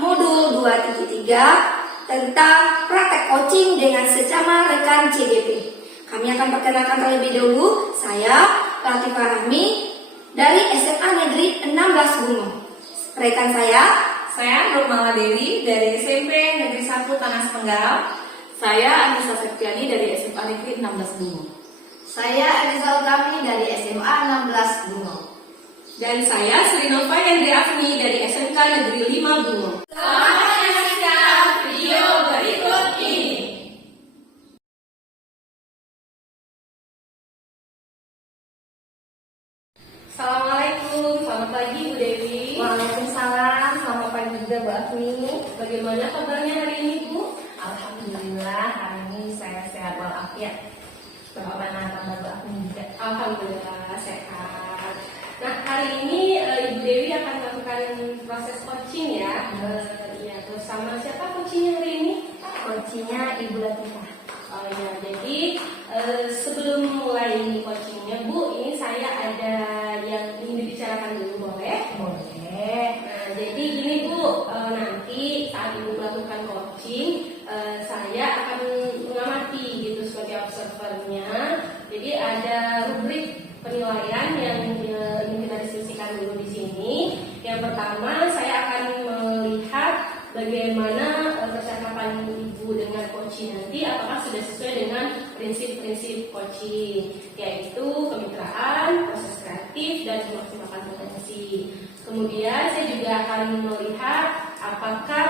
modul 2.3 tentang praktek coaching dengan secama rekan CGP. Kami akan perkenalkan terlebih dahulu, saya Latifah Rahmi dari SMA Negeri 16 Bungo. Rekan saya Nurmala Dewi dari SMP Negeri 1 Tanah Sepenggal. Saya Anissa Septiani dari SMA Negeri 16 Bungo. Saya Anissa Utami dari SMA 16 Bungo. Dan saya Sri Nova Hendri Afni dari SMK Negeri 5 Bungo. Selamat menyaksikan video berikut ini. Assalamualaikum, selamat pagi Bu Dewi. Waalaikumsalam, selamat pagi juga Bu Afni. Bagaimana kabarnya hari ini Bu? Alhamdulillah hari ini saya sehat walafiat. Bagaimana kabar Bu Afni juga? Alhamdulillah sehat. Nah hari ini Ibu Dewi akan melakukan proses coaching ya. Bersama siapa coachingnya hari ini? Coachingnya Ibu Latifah. Oh ya, jadi sebelum mulai coachingnya Bu, ini saya ada yang ingin dibicarakan dulu, boleh? Boleh. Nah, jadi gini Bu, nanti saat Ibu melakukan coaching, saya akan mengamati gitu sebagai observernya. Jadi ada rubrik penilaian yang ingin kita diskusikan dulu di sini. Yang pertama, saya akan melihat bagaimana percakapan Ibu dengan coaching nanti, apakah sudah sesuai dengan prinsip-prinsip coaching, yaitu kemitraan, proses kreatif, dan memaksimalkan potensi. Kemudian saya juga akan melihat apakah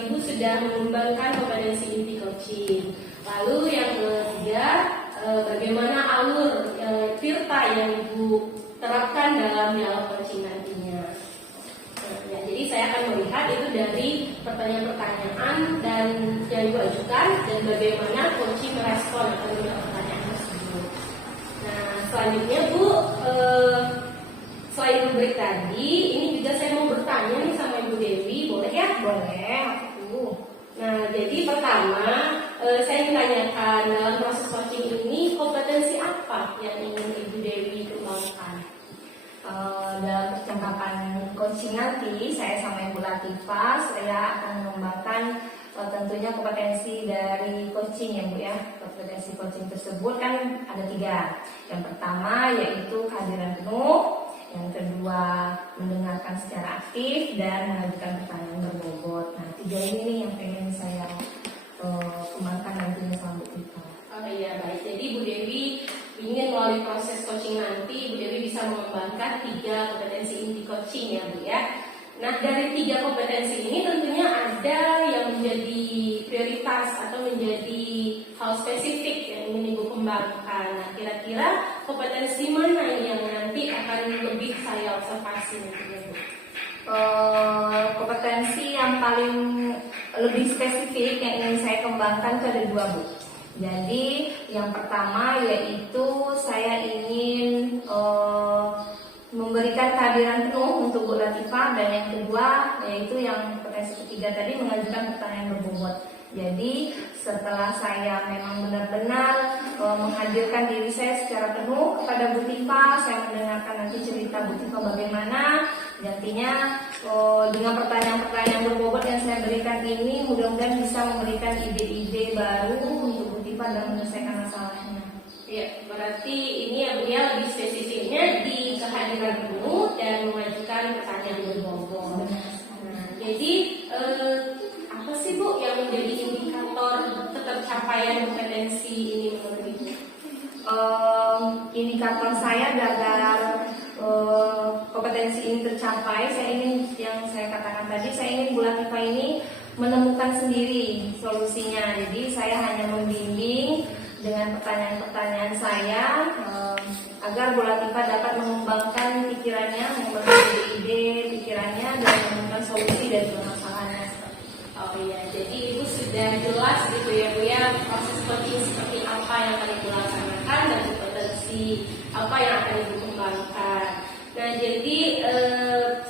Ibu sudah mengembangkan kompetensi inti coaching. Lalu yang ketiga, bagaimana alur tirta yang Ibu terapkan dalam dialog coaching nantinya. Ya, jadi saya akan melihat itu dari pertanyaan-pertanyaan dan yang Ibu ajukan dan bagaimana coaching merespon atau menjawab pertanyaan tersebut. Nah, selanjutnya Bu, selain rubrik tadi, ini juga saya mau bertanya nih sama Ibu Dewi, boleh ya? Boleh, aku. Nah, jadi pertama saya ingin tanyakan dalam proses coaching ini kompetensi apa yang ingin Ibu Dewi kembangkan? Dalam percakapan coaching nanti, saya sama Ibu Latifah, saya akan mengembangkan tentunya kompetensi dari coaching ya Bu ya. Kompetensi coaching tersebut kan ada 3. Yang pertama yaitu kehadiran penuh, yang kedua mendengarkan secara aktif, dan mengajukan pertanyaan berbobot. Nah, 3 ini nih yang pengen saya kembangkan nantinya sama Bu Latifah. Oh iya, baik. Jadi Bu Dewi ingin melalui proses coaching nanti, Bu Dewi bisa mengembangkan 3 kompetensi inti coaching ya Bu ya. Nah, dari 3 kompetensi ini tentunya ada yang menjadi prioritas atau menjadi hal spesifik yang ingin Ibu kembangkan. Nah, kira-kira kompetensi mana yang nanti akan lebih saya observasi nantinya Bu? Kompetensi yang paling lebih spesifik yang ingin saya kembangkan itu ada 2 Bu. Jadi yang pertama yaitu saya ingin memberikan kehadiran penuh untuk Bu Latifah, dan yang kedua yaitu yang kompetensi ketiga tadi mengajukan pertanyaan berbobot. Jadi setelah saya memang benar-benar menghadirkan diri saya secara penuh kepada Bu Latifah, saya mendengarkan nanti cerita Bu Latifah bagaimana nantinya dengan pertanyaan-pertanyaan berbobot yang saya berikan ini mudah-mudahan bisa memberikan ide-ide baru untuk Bu Latifah dalam menyelesaikan masalahnya. Ya, berarti ini ya Bu ya, lebih spesifiknya di kehadiran penuh dan mengajukan pertanyaan berbobot. Nah, jadi apa sih Bu yang menjadi indikator ketercapaian kompetensi ini menurut Ibu? Indikator saya agar kompetensi ini tercapai, yang saya katakan tadi, saya ingin Bu Latifah ini menemukan sendiri solusinya. Jadi saya hanya membimbing dengan pertanyaan-pertanyaan saya agar Bu Latifah dapat mengembangkan pikirannya, mengembangkan ide-ide pikirannya dan menemukan solusi dari permasalahannya. Oh iya, jadi Ibu sudah jelas gitu ya Bu ya, proses coaching seperti apa yang akan Ibu laksanakan dan kompetensi apa yang akan Ibu kembangkan. Nah, jadi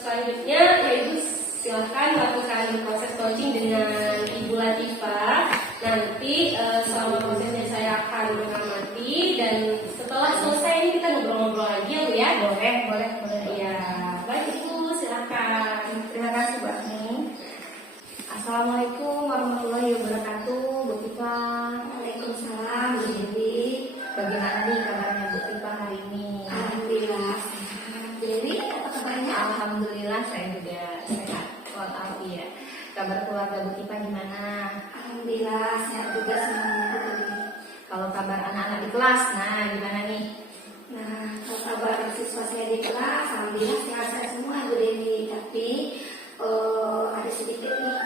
selanjutnya ya Ibu silahkan lakukan proses coaching dengan Ibu Latifah. Nanti selama prosesnya saya akan mengamati, dan setelah selesai ini kita ngobrol-ngobrol lagi ya Bu ya. Boleh. Ya, baik Ibu, silakan. Terima kasih Bu Afni. Assalamualaikum warahmatullahi wabarakatuh, Bu Tifa. Waalaikumsalam, Bu Dewi. Bagaimana nih kabarnya Bu Tifa hari ini? Alhamdulillah sehat. Dewi, apa kabarnya? Alhamdulillah saya juga sehat walafiat. Kabar keluarga Bu Tifa gimana? Alhamdulillah sehat juga semuanya, Bu Dewi. Kalau kabar anak-anak di kelas, nah gimana nih? Nah, kalau kabar siswa saya di kelas, alhamdulillah sehat-sehat semua, Bu Dewi. Tapi ada sedikit nih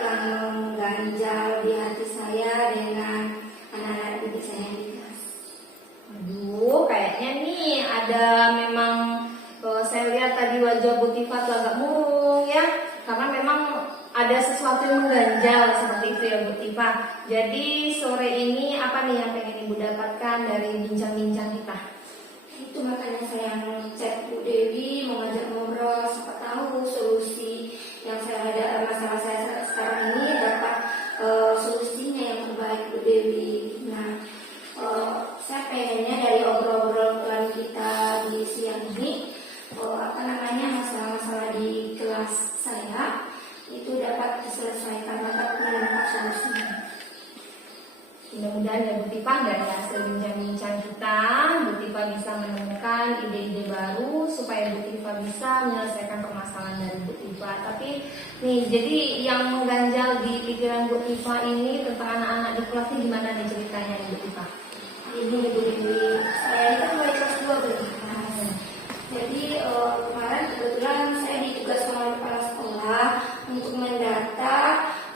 yang mengganjal di hati saya dengan anak-anak didik saya di kelas. Aduh, kayaknya nih ada memang saya lihat tadi wajah Bu Tifa tuh agak murung ya, karena memang ada sesuatu yang mengganjal seperti itu ya Bu Tifa. Jadi sore ini apa nih yang pengen Ibu dapatkan dari bincang-bincang kita? Itu makanya saya chat Bu Dewi, mau ngajak ngobrol, siapa tahu solusi yang saya ada masalah saya sekarang ini dapat solusinya yang terbaik, Bu Dewi. Nah, saya pengennya dari obrolan kita di siang ini, masalah-masalah di kelas saya itu dapat diselesaikan, dapat menemukan solusinya. Mudah-mudahan ya Bu Tifa dari hasil bincang-bincang kita, Bu Tifa bisa menemukan ide-ide baru supaya Bu Tifa bisa menyelesaikan permasalahan dari Bu Tifa. Tapi nih, jadi yang mengganjal di pikiran Bu Tifa ini tentang anak-anak di kelas ini gimana nih ceritanya Bu Tifa? Ini Bu Dewi, saya itu mulai kelas 2 Bu Tifa. Jadi kemarin kebetulan saya ditugaskan oleh kepala sekolah untuk mendata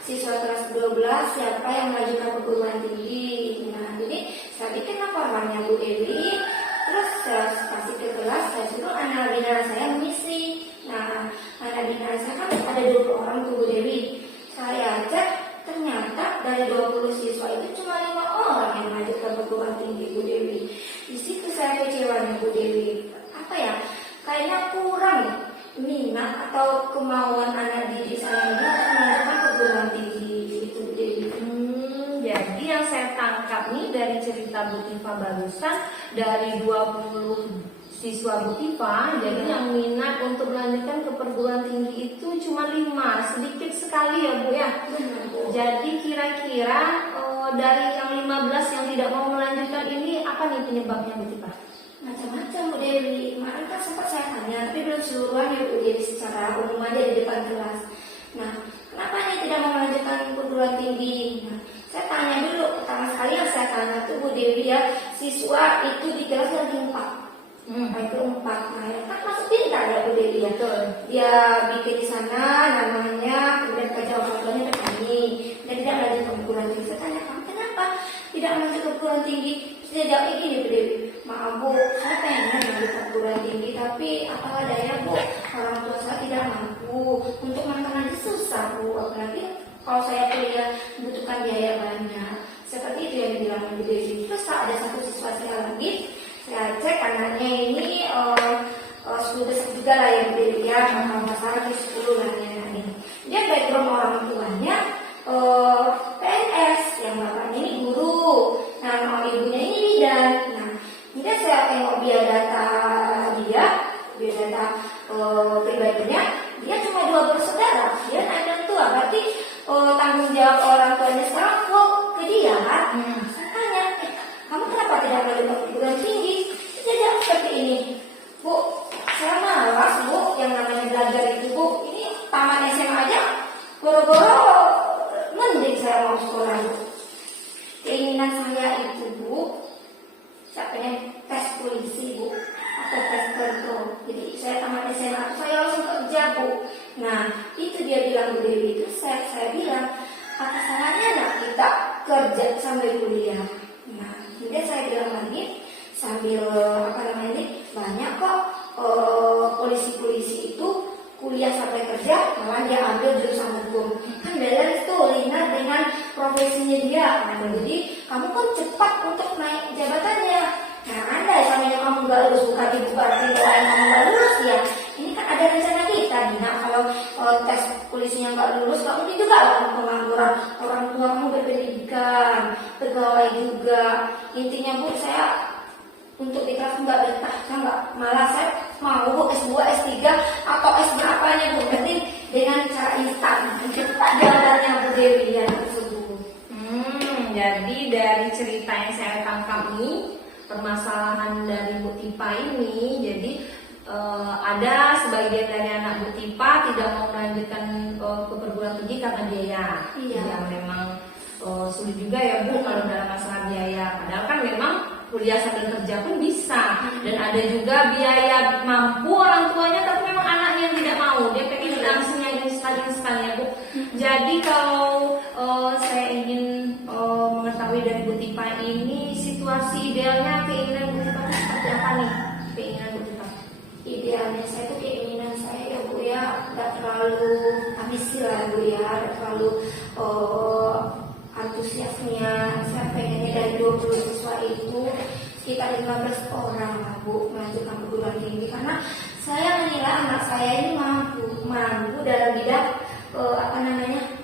siswa kelas 12 siapa yang mengajukan perguruan tinggi. Nah, jadi saya bikin laporannya Bu Dewi, terus saya kasih ke kelas, saya suruh anak binaan saya mengisi. Nah, anak binaan saya kan ada 20 orang tuh Bu Dewi. Saya cek, ternyata dari 20 siswa itu cuma 5 orang yang mengajukan perguruan tinggi Bu Dewi. Di situ saya kecewanya Bu Dewi. Apa ya? Kayaknya kurang minat atau kemauan anak didik saya ini untuk mengajukan perguruan tinggi gitu Bu Dewi. Jadi yang saya tangkap nih dari cerita Bu Tifa barusan, dari 20 siswa Bu Tifa, jadi yang minat untuk melanjutkan ke perguruan tinggi itu cuma 5, sedikit sekali ya Bu ya. Jadi kira-kira dari yang 15 yang tidak mau melanjutkan ini apa nih penyebabnya Bu Tifa? Macam-macam Bu Dewi. Kemarin kan sempat saya tanya, tapi belum seluruhan ya Bu Dewi secara umum aja di depan kelas. Nah, kenapa ini tidak mau melanjutkan perguruan tinggi? Nah, saya tanya dulu, pertama sekali yang saya tanya tuh Bu Dewi ya, siswa itu di kelas lagi 4. Itu 4. Nah, ya kan masuk pintar ya Bu Dewi ya. Dia bikin di sana namanya, kemudian kerja orang tuanya petani, dan tidak lanjut ke perguruan tinggi. Saya tanya, kamu kenapa tidak lanjut ke perguruan tinggi? Saya jawab gini Bu Dewi, maaf Bu, saya pengen lanjut ke perguruan tinggi, tapi apalah daya Bu, orang tua saya tidak mampu, untuk makan aja susah Bu, apalagi kalau saya kuliah membutuhkan biaya banyak. Seperti itu yang dibilang Bu Dewi. Terus ada satu siswa saya lagi, saya cek anaknya ini 10 besar juga lah ya Bu Dewi ya, kalau nggak salah di 10 lah ya ini. Dia background orang tuanya PNS, yang bapaknya ini guru, nah ibunya ini bidan. Nah, ini saya tengok biodata pribadinya, dia cuma 2 bersaudara, dia anak dan tua, berarti tanggung jawab orang tuanya sekarang kok ke dia kan? Saya tanya, kamu kenapa tidak melanjutkan perguruan tinggi? Dia jawab seperti ini, Bu, saya malas Bu, yang namanya belajar itu Bu, ini taman SMA aja, boro-boro mending saya mau sekolah Bu. Keinginan saya itu Bu, saya pengen tes polisi Bu, atau tes kontrol. Jadi saya tamat SMA, saya langsung kerja Bu. Nah, itu dia bilang Bu Dewi, itu saya bilang, apa salahnya nak kita kerja sambil kuliah. Nah, kemudian saya bilang lagi, sambil banyak kok polisi-polisi itu kuliah sampai kerja, malah dia ambil jurusan hukum. Kan balance tuh Lina dengan profesinya dia. Nah, jadi kamu pun cepat untuk naik jabatannya. Nah, Anda samanya kamu nggak lulus, bukan ibu berarti kamu nggak lulus ya. Ini kan ada rencana kita. Nah, kalau tes polisinya nggak lulus, nggak mungkin juga lah pengangguran. Orang tua kamu berpendidikan, pegawai juga. Intinya Bu, saya untuk di kelas nggak betah, nggak malah saya mau Bu S2, S3 atau S berapanya Bu, penting dengan cara instan. Itu jawabannya Bu Dewi yang tersebut. Jadi dari cerita yang saya tangkap nih, permasalahan dari Bu Tipa ini, jadi ada sebagian dari anak Bu Tipa tidak mau melanjutkan ke perguruan tinggi karena biaya. Iya. Ya memang sulit juga ya Bu kalau dalam masalah biaya. Padahal kan memang kuliah sambil kerja pun bisa. Dan ada juga biaya mampu orang tuanya tapi memang anaknya yang tidak mau. Dia pengen langsung yang instan ya Bu. Jadi kalau saya ingin mengetahui dari Bu Tipa ini situasi idealnya keinginan Bu Tipa itu seperti apa nih? Keinginan Bu Tipa? Idealnya saya tuh keinginan saya ya Bu ya, nggak terlalu ambisi lah Bu ya, nggak terlalu antusiasnya. Saya pengennya dari 20 siswa itu sekitar 15 orang lah Bu melanjutkan perguruan tinggi, karena saya menilai anak saya ini mampu dalam bidang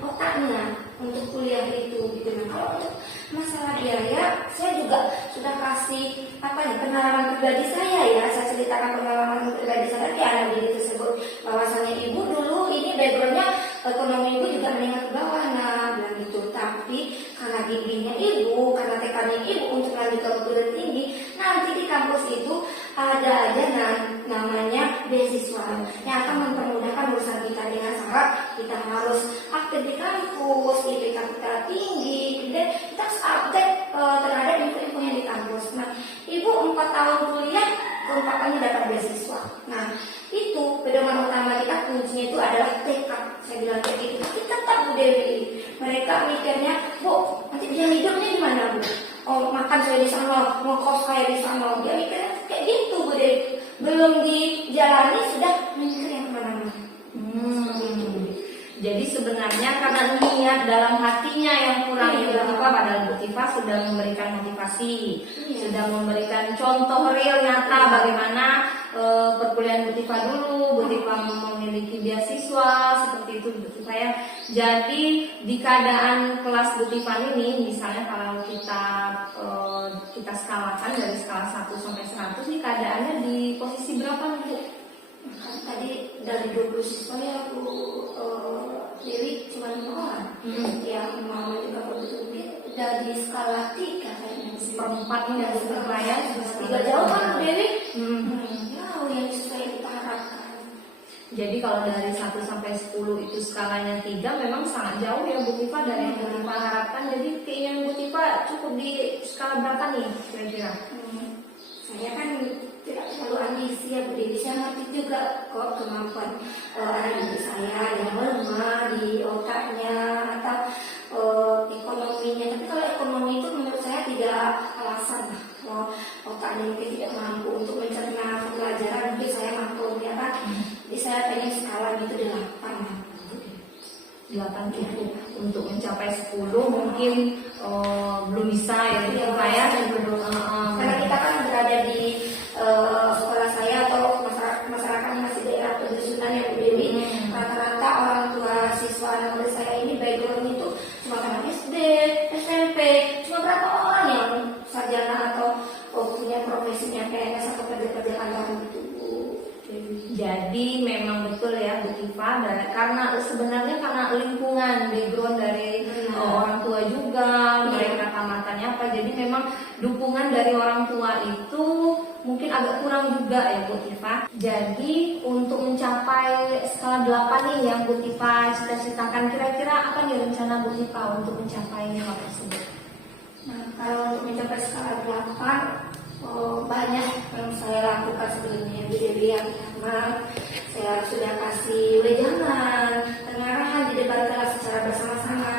otaknya untuk kuliah itu gitu. Nah, kalau untuk masalah biaya, saya juga sudah kasih pengalaman pribadi saya ya. Saya ceritakan pengalaman pribadi saya ke anak didik tersebut, bahwasanya ibu dulu ini backgroundnya ekonomi ibu juga menengah ke bawah, nah bilang gitu. Tapi karena bimbingnya ibu, karena tekannya ibu untuk lanjut ke perguruan tinggi, nanti di kampus itu ada aja namanya beasiswa yang akan mempermudahkan urusan kita dengan syarat kita harus aktif di kampus, IPK kita tinggi, dan kita harus update terhadap info-info yang di kampus. Nah, ibu 4 tahun kuliah, keempatnya dapat beasiswa. Nah, itu pedoman utama kita, kuncinya itu adalah tekad. Saya bilang kayak gitu. Tapi tetap Bu Dewi, mereka mikirnya, Bu, nanti dia hidupnya di mana Bu? Oh, makan saya di sana, ngekos saya di sana. Dia mikirnya kayak gitu Bu Dewi. Belum dijalani sudah mikir yang kemana-mana. Jadi sebenarnya karena niat dalam hatinya yang kurang Bu Tipa, padahal Bu Tipa sudah memberikan motivasi, sudah memberikan contoh real nyata bagaimana perkuliahan Bu Tipa dulu. Bu Tipa memiliki beasiswa seperti itu Bu Tipa ya. Jadi di keadaan kelas Bu Tipa ini, misalnya kalau kita skalakan dari skala 1 sampai 100, ini keadaannya di posisi berapa Bu? Tadi dari 20 siswa ya Bu Dewi cuma 5 orang yang mau juga mungkin udah di skala 3 kayaknya. Seperempat ini dari seperempat Tiga jauh kan Bu Dewi? Jauh yang sesuai yang kita harapkan. Jadi kalau dari 1 sampai 10 itu skalanya 3, memang sangat jauh ya Bu Tipa dari yang Bu Tipa harapkan. Jadi keinginan Bu Tipa cukup di skala berapa nih kira-kira? Saya kan tidak terlalu ambisi ya Bu Dewi, saya ngerti juga kok kemampuan anak didik saya yang lemah di otaknya atau ekonominya. Tapi kalau ekonomi itu menurut saya tidak alasan lah. Kalau otaknya mungkin tidak mampu untuk mencerna pelajaran, mungkin saya mampu ya kan. Jadi saya pengen skala itu 8 cukup. Untuk mencapai 10 mungkin belum bisa ya Bu Tipa ya. Karena kita kan berada di sekolah saya atau masyarakat masih daerah pedusunan ya Bu Dewi. Rata-rata orang tua siswa anak murid saya ini background itu cuma anak SD, SMP, cuma berapa orang yang sarjana atau punya profesinya PNS atau kerja-kerja kantoran itu Bu Dewi. Jadi memang betul ya Bu Tipa, karena sebenarnya karena lingkungan background dari orang tua juga, mereka tamatannya apa, jadi memang dukungan dari orang tua itu mungkin agak kurang juga ya Bu Tipa. Jadi untuk mencapai skala 8 nih yang Bu Tipa cita-citakan, kira-kira apa nih rencana Bu Tipa untuk mencapai hal tersebut? Nah, kalau untuk mencapai skala 8 banyak yang saya lakukan sebelumnya Bu Dewi. Yang pertama, saya sudah kasih wejangan, pengarahan di depan kelas secara bersama-sama.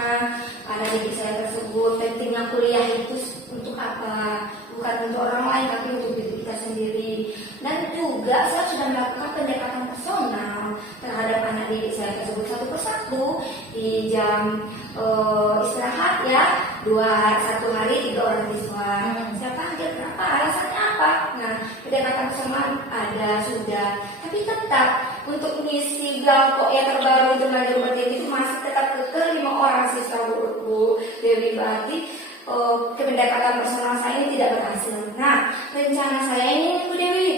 Karena didik saya tersebut, pentingnya kuliah itu untuk apa? Bukan untuk orang lain, tapi untuk diri kita sendiri. Dan juga saya sudah melakukan pendekatan personal terhadap anak didik saya tersebut satu persatu di jam istirahat ya, 1 hari 3 orang siswa. Saya panggil berapa, alasannya apa? Nah, pendekatan personal ada sudah, tapi tetap untuk misi Galko yang terbaru untuk belajar berdiri itu masih tetap ke 5 orang siswa Bu Dewi. Berarti pendekatan personal saya ini tidak berhasil. Nah, rencana saya ini Bu Dewi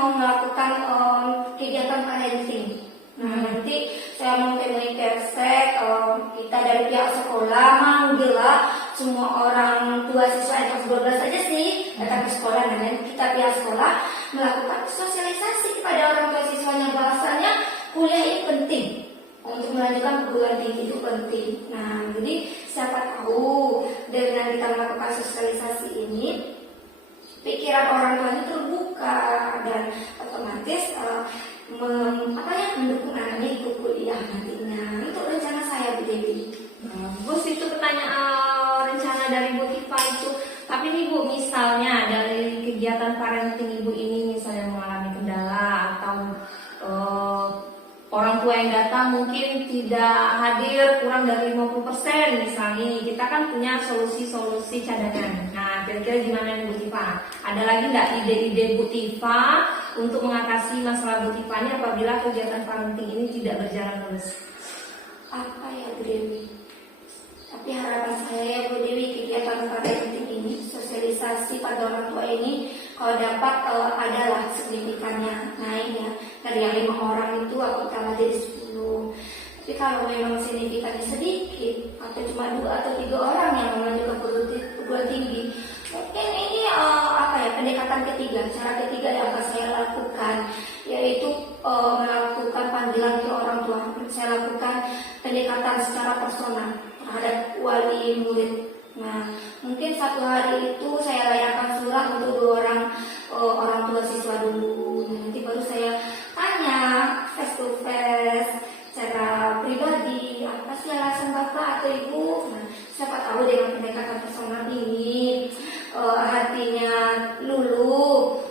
mau melakukan kegiatan parenting. Nah, nanti saya mempunyai persek, kita dari pihak sekolah manggillah semua orang tua siswa yang kelas 12 saja sih datang ke sekolah, dan nanti kita pihak sekolah melakukan sosialisasi kepada orang tua siswanya bahwasanya kuliah ini penting. Untuk melanjutkan perguruan tinggi itu penting. Nah, jadi siapa tahu dengan kita melakukan sosialisasi ini, pikiran orang tua itu terbuka dan otomatis mendukung anaknya ikut kuliah nantinya. Itu rencana saya, Bu Dewi. Bagus, itu pertanyaan rencana dari Bu Tifa itu. Tapi nih Bu, misalnya dari kegiatan parenting Ibu ini misalnya mengalami kendala atau orang tua yang datang mungkin tidak hadir kurang dari 50% misalnya ini, kita kan punya solusi-solusi cadangan. Nah, kira-kira gimana nih Bu Tifa? Ada lagi nggak ide-ide Bu Tifa untuk mengatasi masalah Bu Tifa ini apabila kegiatan parenting ini tidak berjalan mulus? Apa ya, Bu Dewi? Tapi harapan saya ya, Bu Dewi, kegiatan parenting ini, sosialisasi pada orang tua ini, kalau dapat adalah signifikannya naik ya, dari yang 5 orang itu aku tambah jadi 10. Tapi kalau memang signifikannya sedikit atau cuma 2 atau 3 orang yang melanjutkan perguruan tinggi, mungkin ini pendekatan ketiga, cara ketiga yang akan saya lakukan, yaitu melakukan panggilan ke orang tua. Saya lakukan pendekatan secara personal terhadap wali murid. Nah, mungkin satu hari itu saya layangkan surat untuk 2 orang tua siswa dulu. Nah, nanti baru saya tanya face to face secara pribadi, apa sih alasan bapak atau ibu. Nah, siapa tahu dengan pendekatan personal ini hatinya luluh,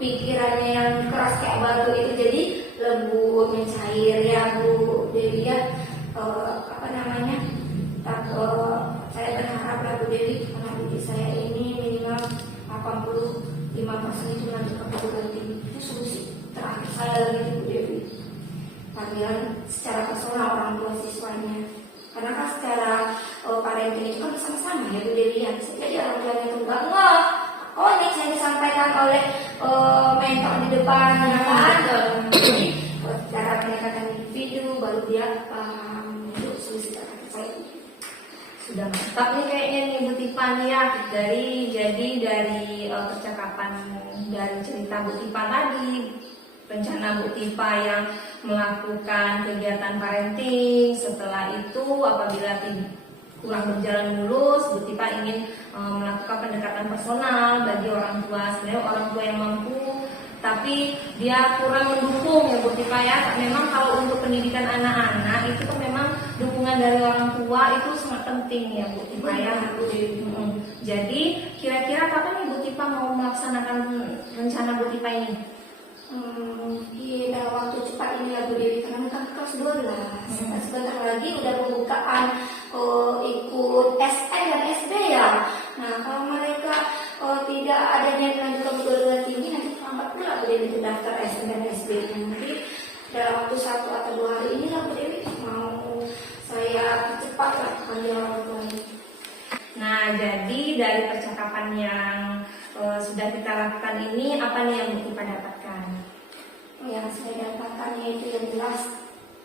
pikirannya yang keras kayak batu itu jadi lembut, mencair ya Bu Dewi ya. Saya berharap lah Bu Dewi, karena didik saya ini minimal 85% itu melanjutkan perguruan tinggi. Itu solusi terakhir saya lagi Bu Dewi. Panggilan secara personal orang tua siswanya. Karena kan secara parenting itu kan bersama-sama ya Bu Dewi ya. Jadi orang tuanya itu enggak nih yang disampaikan oleh mentor di depan ya kan. Jadi secara pendekatan individu baru dia paham itu solusi terakhir saya. Sudah mantap nih kayaknya nih Bu Tifa nih ya, dari percakapan dari cerita Bu Tifa tadi, rencana Bu Tifa yang melakukan kegiatan parenting. Setelah itu apabila kurang berjalan mulus, Bu Tifa ingin melakukan pendekatan personal bagi orang tua. Sebenarnya orang tua yang mampu tapi dia kurang mendukung ya Bu Tifa ya. Memang kalau untuk pendidikan anak-anak itu kan memang dukungan dari orang tua itu sangat penting ya Bu Tifa ya. Jadi kira-kira kapan nih Bu Tifa mau melaksanakan rencana Bu Tifa ini? Dalam waktu cepat ini ya Bu Dewi, karena kan kelas 12. Sebentar lagi udah pembukaan ikut SN dan SD ya. Nah, kalau mereka tidak adanya melanjutkan perguruan tinggi, nanti terlambat pula Bu Dewi itu daftar SN dan SD. Nanti dalam waktu 1 atau 2 hari ini lah Bu Dewi mau saya cepat lah panggil orang tua ini. Nah, jadi dari percakapan yang sudah kita lakukan ini, apa nih yang kita dapatkan? Yang saya dapatkan yaitu yang jelas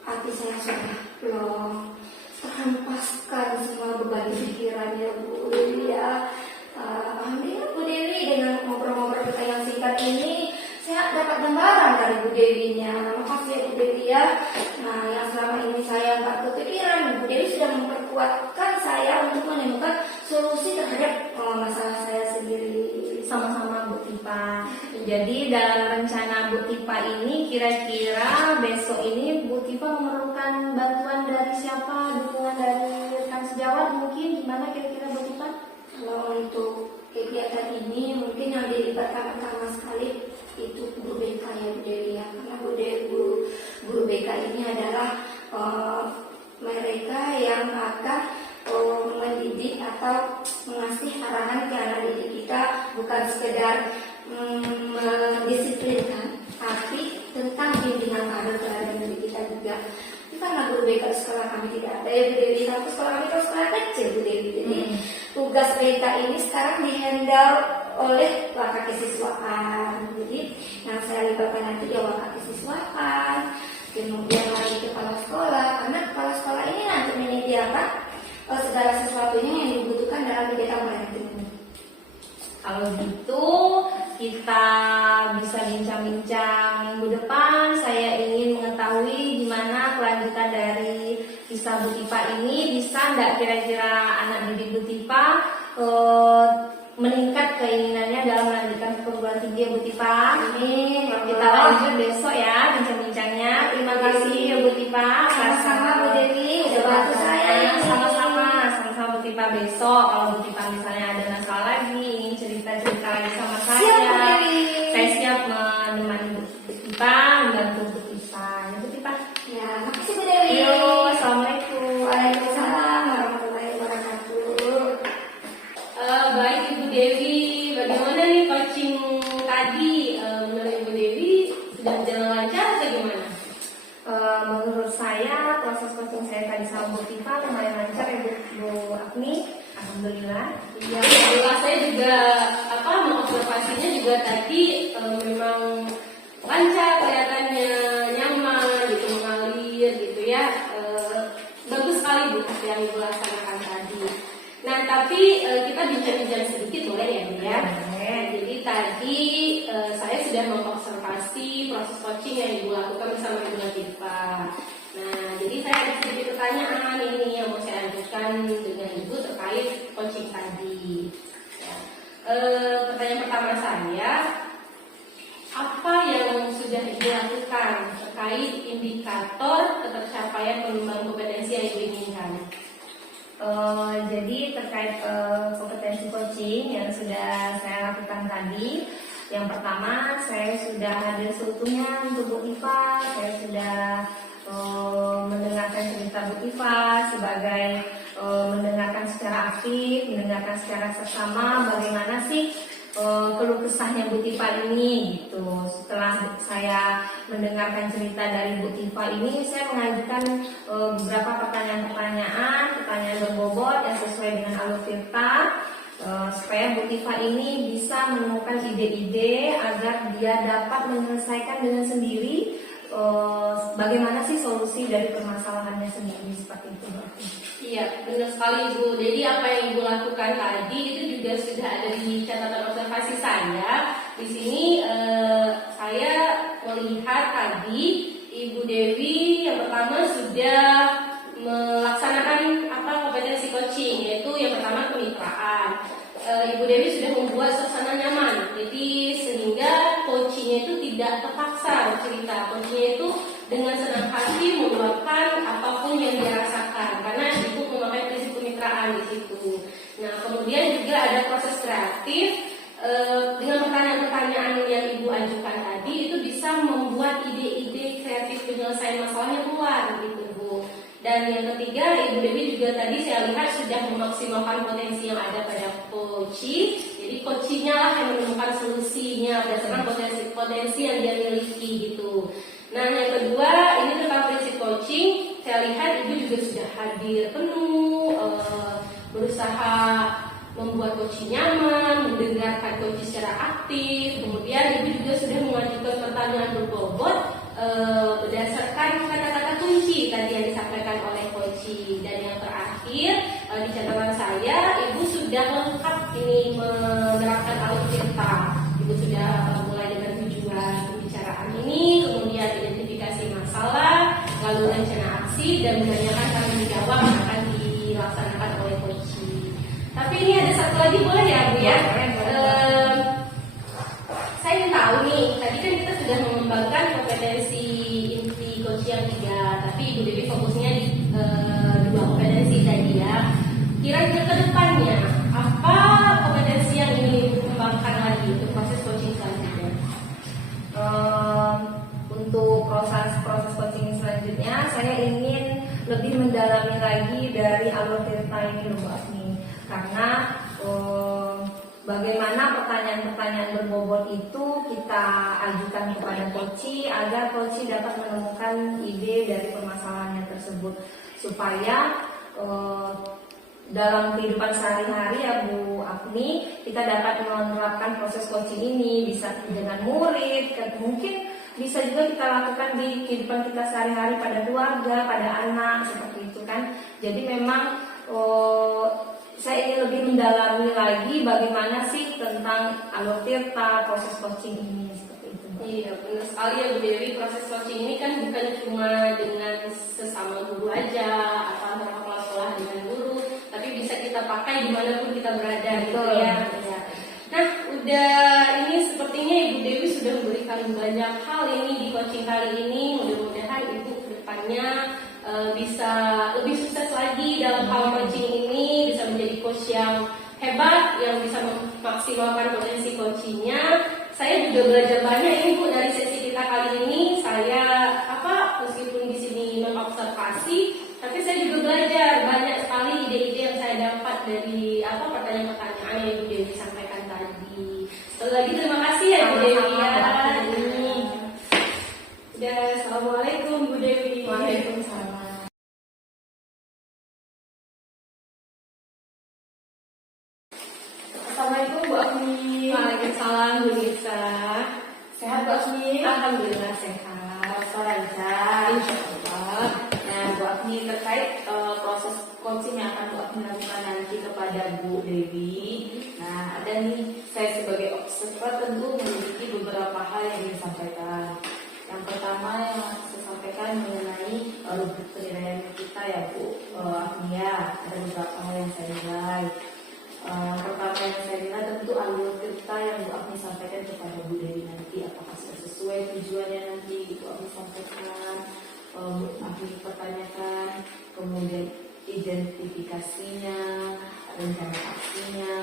hati saya sudah plong, terhempaskan semua beban pikirannya Bu Dewi ya. Alhamdulillah Bu Dewi, dengan ngobrol-ngobrol kita yang singkat ini saya dapat gambaran dari Bu Dewinya. Makasih ya Bu Dewi ya. Nah, yang selama ini saya nggak kepikiran, Bu Dewi sudah memperkuatkan saya untuk menemukan solusi terhadap masalah saya sendiri. Sama-sama Bu Tifa. Jadi dalam rencana Bu Tifa ini kira-kira besok ini Bu Tifa memerlukan bantuan dari siapa? Dukungan dari rekan sejawat mungkin? Gimana kira-kira Bu Tifa? Kalau untuk kegiatan ini mungkin yang dilibatkan pertama sekali itu guru BK ya Bu Dewi ya. Karena guru BK ini adalah mereka yang akan mendidik atau mengasih arahan ke anak didik kita, bukan sekedar mendisiplinkan, tapi tentang bimbingan kader terhadap didik kita juga. Tapi karena guru BK di sekolah kami tidak ada ya Bu Dewi, tapi sekolah kami itu sekolah kecil Bu Dewi. Jadi tugas BK ini sekarang dihandle oleh wakil kesiswaan. Jadi yang saya libatkan nanti ya wakil kesiswaan, kemudian lagi kepala sekolah, karena kepala sekolah ini nanti meniti apa? Segala sesuatunya yang dibutuhkan dalam kegiatan parenting ini. Kalau gitu kita bisa bincang-bincang minggu depan. Saya ingin mengetahui gimana kelanjutan dari kisah Bu Tipa ini. Bisa nggak kira-kira anak didik Bu Tipa meningkat keinginannya dalam melanjutkan perguruan tinggi Bu Tipa? Amin. Kita lanjut besok ya bincang-bincangnya. Terima kasih ya Bu Tipa. Sama-sama Bu Dewi, udah bantu saya. Sama-sama Bu Tipa. Besok kalau Bu Tipa misalnya ada masalah lagi, ingin cerita-cerita lagi sama Siap, saya, Bu Dewi. saya siap menemani Bu Tipa, membantu Bu Tipa. Ya Bu Tipa. Ya, makasih Bu Dewi. Yo, assalamualaikum. Waalaikumsalam warahmatullahi wabarakatuh. Baik Ibu Dewi, bagaimana nih coaching tadi? Menurut Ibu Dewi sudah berjalan lancar atau gimana? Menurut saya proses coaching saya tadi sama Bu Tipa lumayan lancar ya Bu Agni. Alhamdulillah. Iya, alhamdulillah saya juga mengobservasinya juga tadi memang lancar, kelihatannya nyaman, gitu mengalir, gitu ya. Bagus sekali Bu yang Ibu laksanakan tadi. Nah, tapi kita bincang-bincang sedikit boleh ya Bu ya? Jadi tadi saya sudah mengobservasi proses coaching yang Ibu lakukan bersama Ibu Latifah. Nah, jadi saya ada sedikit pertanyaan ini yang mau saya ajukan dengan Ibu terkait coaching tadi. Ya. Pertanyaan pertama saya, apa yang sudah Ibu lakukan terkait indikator ketercapaian pengembangan kompetensi yang Ibu inginkan? Jadi terkait kompetensi coaching yang sudah saya lakukan tadi, yang pertama saya sudah hadir seutuhnya untuk Bu Tipa. Saya sudah mendengarkan cerita Bu Tipa sebagai mendengarkan secara aktif, mendengarkan secara seksama bagaimana sih keluh kesahnya Bu Tipa ini gitu. Setelah saya mendengarkan cerita dari Bu Tipa ini, saya mengajukan beberapa pertanyaan berbobot yang sesuai dengan alur cerita, supaya Bu Tipa ini bisa menemukan ide-ide agar dia dapat menyelesaikan dengan sendiri bagaimana sih solusi dari permasalahannya sendiri, seperti itu. Iya, benar sekali Ibu. Jadi apa yang Ibu lakukan tadi itu juga sudah ada di catatan observasi saya. Di sini saya melihat tadi Ibu Dewi yang pertama sudah melaksanakan kompetensi coaching, yaitu yang pertama kemitraan. Ibu Dewi sudah membuat suasana nyaman, jadi sehingga coachingnya itu tidak terpaksa cerita. Coachingnya itu dengan senang hati meluapkan apapun yang dia rasakan, karena Ibu memakai prinsip kemitraan di situ. Nah, kemudian juga ada proses kreatif dengan pertanyaan-pertanyaan yang Ibu ajukan tadi itu bisa membuat ide-ide kreatif penyelesaian masalahnya keluar, gitu Bu. Dan yang ketiga, Ibu Dewi juga tadi saya lihat sudah memaksimalkan potensi yang ada pada coaching. Jadi coachingnya lah yang menemukan solusinya berdasarkan potensi yang dia miliki gitu. Nah, yang kedua ini tentang prinsip coaching. Saya lihat Ibu juga sudah hadir penuh, berusaha membuat coaching nyaman, mendengarkan coaching secara aktif. Kemudian Ibu juga sudah mengajukan pertanyaan berbobot berdasarkan kata-kata kunci tadi yang disampaikan oleh coaching. Dan yang terakhir di catatan saya, Ibu sudah lengkap ini menerapkan alur cerita. Ibu sudah mulai dengan tujuan pembicaraan ini, kemudian identifikasi masalah, lalu rencana aksi, dan menanyakan tanggung jawab yang akan dilaksanakan oleh coaching. Tapi ini ada satu lagi boleh ya Bu ya? Saya ingin tahu nih, tadi kan kita sudah mengembangkan kompetensi inti coaching yang 3, tapi Ibu Dewi fokusnya di 2 kompetensi tadi ya. Kira-kira ke depannya, apa kompetensi yang ingin Ibu kembangkan lagi untuk proses coaching selanjutnya? Untuk proses coaching selanjutnya, saya ingin lebih mendalami lagi dari alur cerita ini Bu Agni. Karena bagaimana pertanyaan-pertanyaan berbobot itu kita ajukan kepada coaching agar coaching dapat menemukan ide dari permasalahannya tersebut, supaya dalam kehidupan sehari-hari ya Bu Agni, kita dapat menerapkan proses coaching ini bisa dengan murid, mungkin bisa juga kita lakukan di kehidupan kita sehari-hari pada keluarga, pada anak seperti itu kan. Jadi memang saya ingin lebih mendalami lagi bagaimana sih tentang Alur Tirta, proses coaching ini seperti itu. Iya, benar sekali ya Bu Dewi. Proses coaching ini kan bukan cuma dengan sesama guru aja atau antara kepala sekolah dengan guru, tapi bisa kita pakai dimanapun kita berada gitu ya. Ya. Nah, udah ini sepertinya Ibu Dewi sudah memberikan banyak hal ini di coaching kali ini. Mudah-mudahan Ibu kedepannya bisa lebih sukses lagi dalam hal coaching ini, bisa menjadi coach yang hebat, yang bisa memaksimalkan potensi coachingnya. Saya juga belajar banyak ini Bu dari sesi kita kali ini. Saya meskipun di sini mengobservasi, tapi saya juga belajar banyak sekali ide-ide yang saya dapat dari pertanyaan-pertanyaan yang Ibu Dewi sampaikan tadi. Sekali lagi terima kasih ya Bu Dewi ya. Udah, assalamualaikum Bu Dewi. Waalaikumsalam. Assalamualaikum Bu Agni. Waalaikumsalam Bu Nisa. Sehat Bu Agni? Alhamdulillah sehat. Puasa lancar. Insya Allah. Nah, Bu Agni terkait proses coaching yang akan Bu Agni lakukan nanti kepada Bu Dewi. Nah, ada nih, saya sebagai observer tentu memiliki beberapa hal yang ingin sampaikan. Yang pertama yang saya sampaikan mengenai rubrik penilaian kita ya Bu Agni ya. Ada beberapa hal yang saya nilai. Pertama yang saya nilai tentu alur cerita yang Bu Agni sampaikan kepada Bu Dewi nanti, apakah sudah sesuai tujuannya nanti Bu Agni sampaikan, Bu Agni pertanyakan, kemudian identifikasinya, rencana aksinya,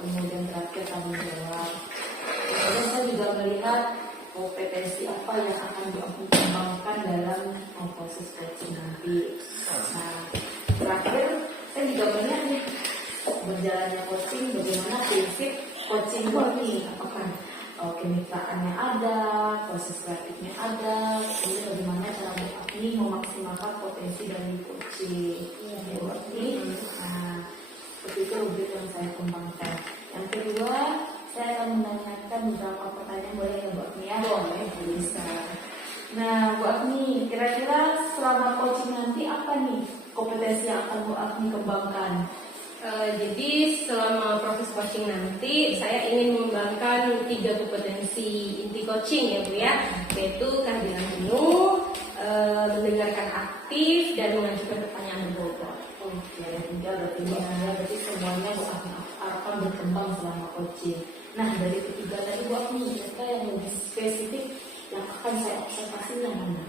kemudian terakhir tanggung jawab. Kemudian saya juga melihat kompetensi apa yang akan Bu Agni kembangkan dalam proses coaching nanti. Nah, terakhir saya juga melihat nih berjalannya coaching, bagaimana prinsip coaching ini, apakah kemitraannya ada, proses kreatifnya ada, kemudian bagaimana cara Bu Agni memaksimalkan potensi dari coaching. Bu Agni, nah seperti itu rubrik yang saya kembangkan. Yang kedua, saya akan menanyakan beberapa pertanyaan, boleh ya Bu Agni ya? Boleh, bisa. Nah Bu Agni, kira-kira selama coaching nanti apa nih kompetensi yang akan Bu Agni kembangkan? Jadi selama proses coaching nanti saya ingin mengembangkan 3 kompetensi inti coaching ya Bu ya, yaitu kehadiran penuh, mendengarkan aktif, dan mengajukan pertanyaan berbobot. Oke, berarti semuanya Bu Agni akan berkembang selama coaching. Nah, dari ketiga tadi Bu Agni, kira yang lebih spesifik yang akan saya observasi mana?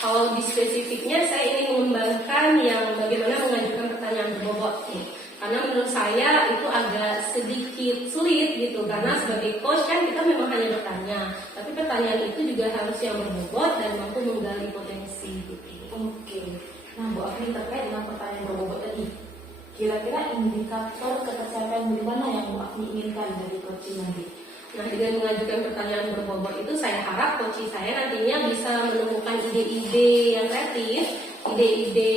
Kalau di spesifiknya saya ingin mengembangkan yang bagaimana mengajukan pertanyaan berbobot nih. Karena menurut saya itu agak sedikit sulit gitu, karena sebagai coach kan kita memang hanya bertanya, tapi pertanyaan itu juga harus yang berbobot dan mampu menggali potensi gitu. Oke, nah Bu Agni terkait dengan pertanyaan berbobot tadi, kira-kira indikator kepercayaan di mana yang Bu Agni inginkan dari coaching nanti? Nah, dengan mengajukan pertanyaan berbobot itu saya harap coach saya nantinya bisa menemukan ide-ide yang kreatif, ide-ide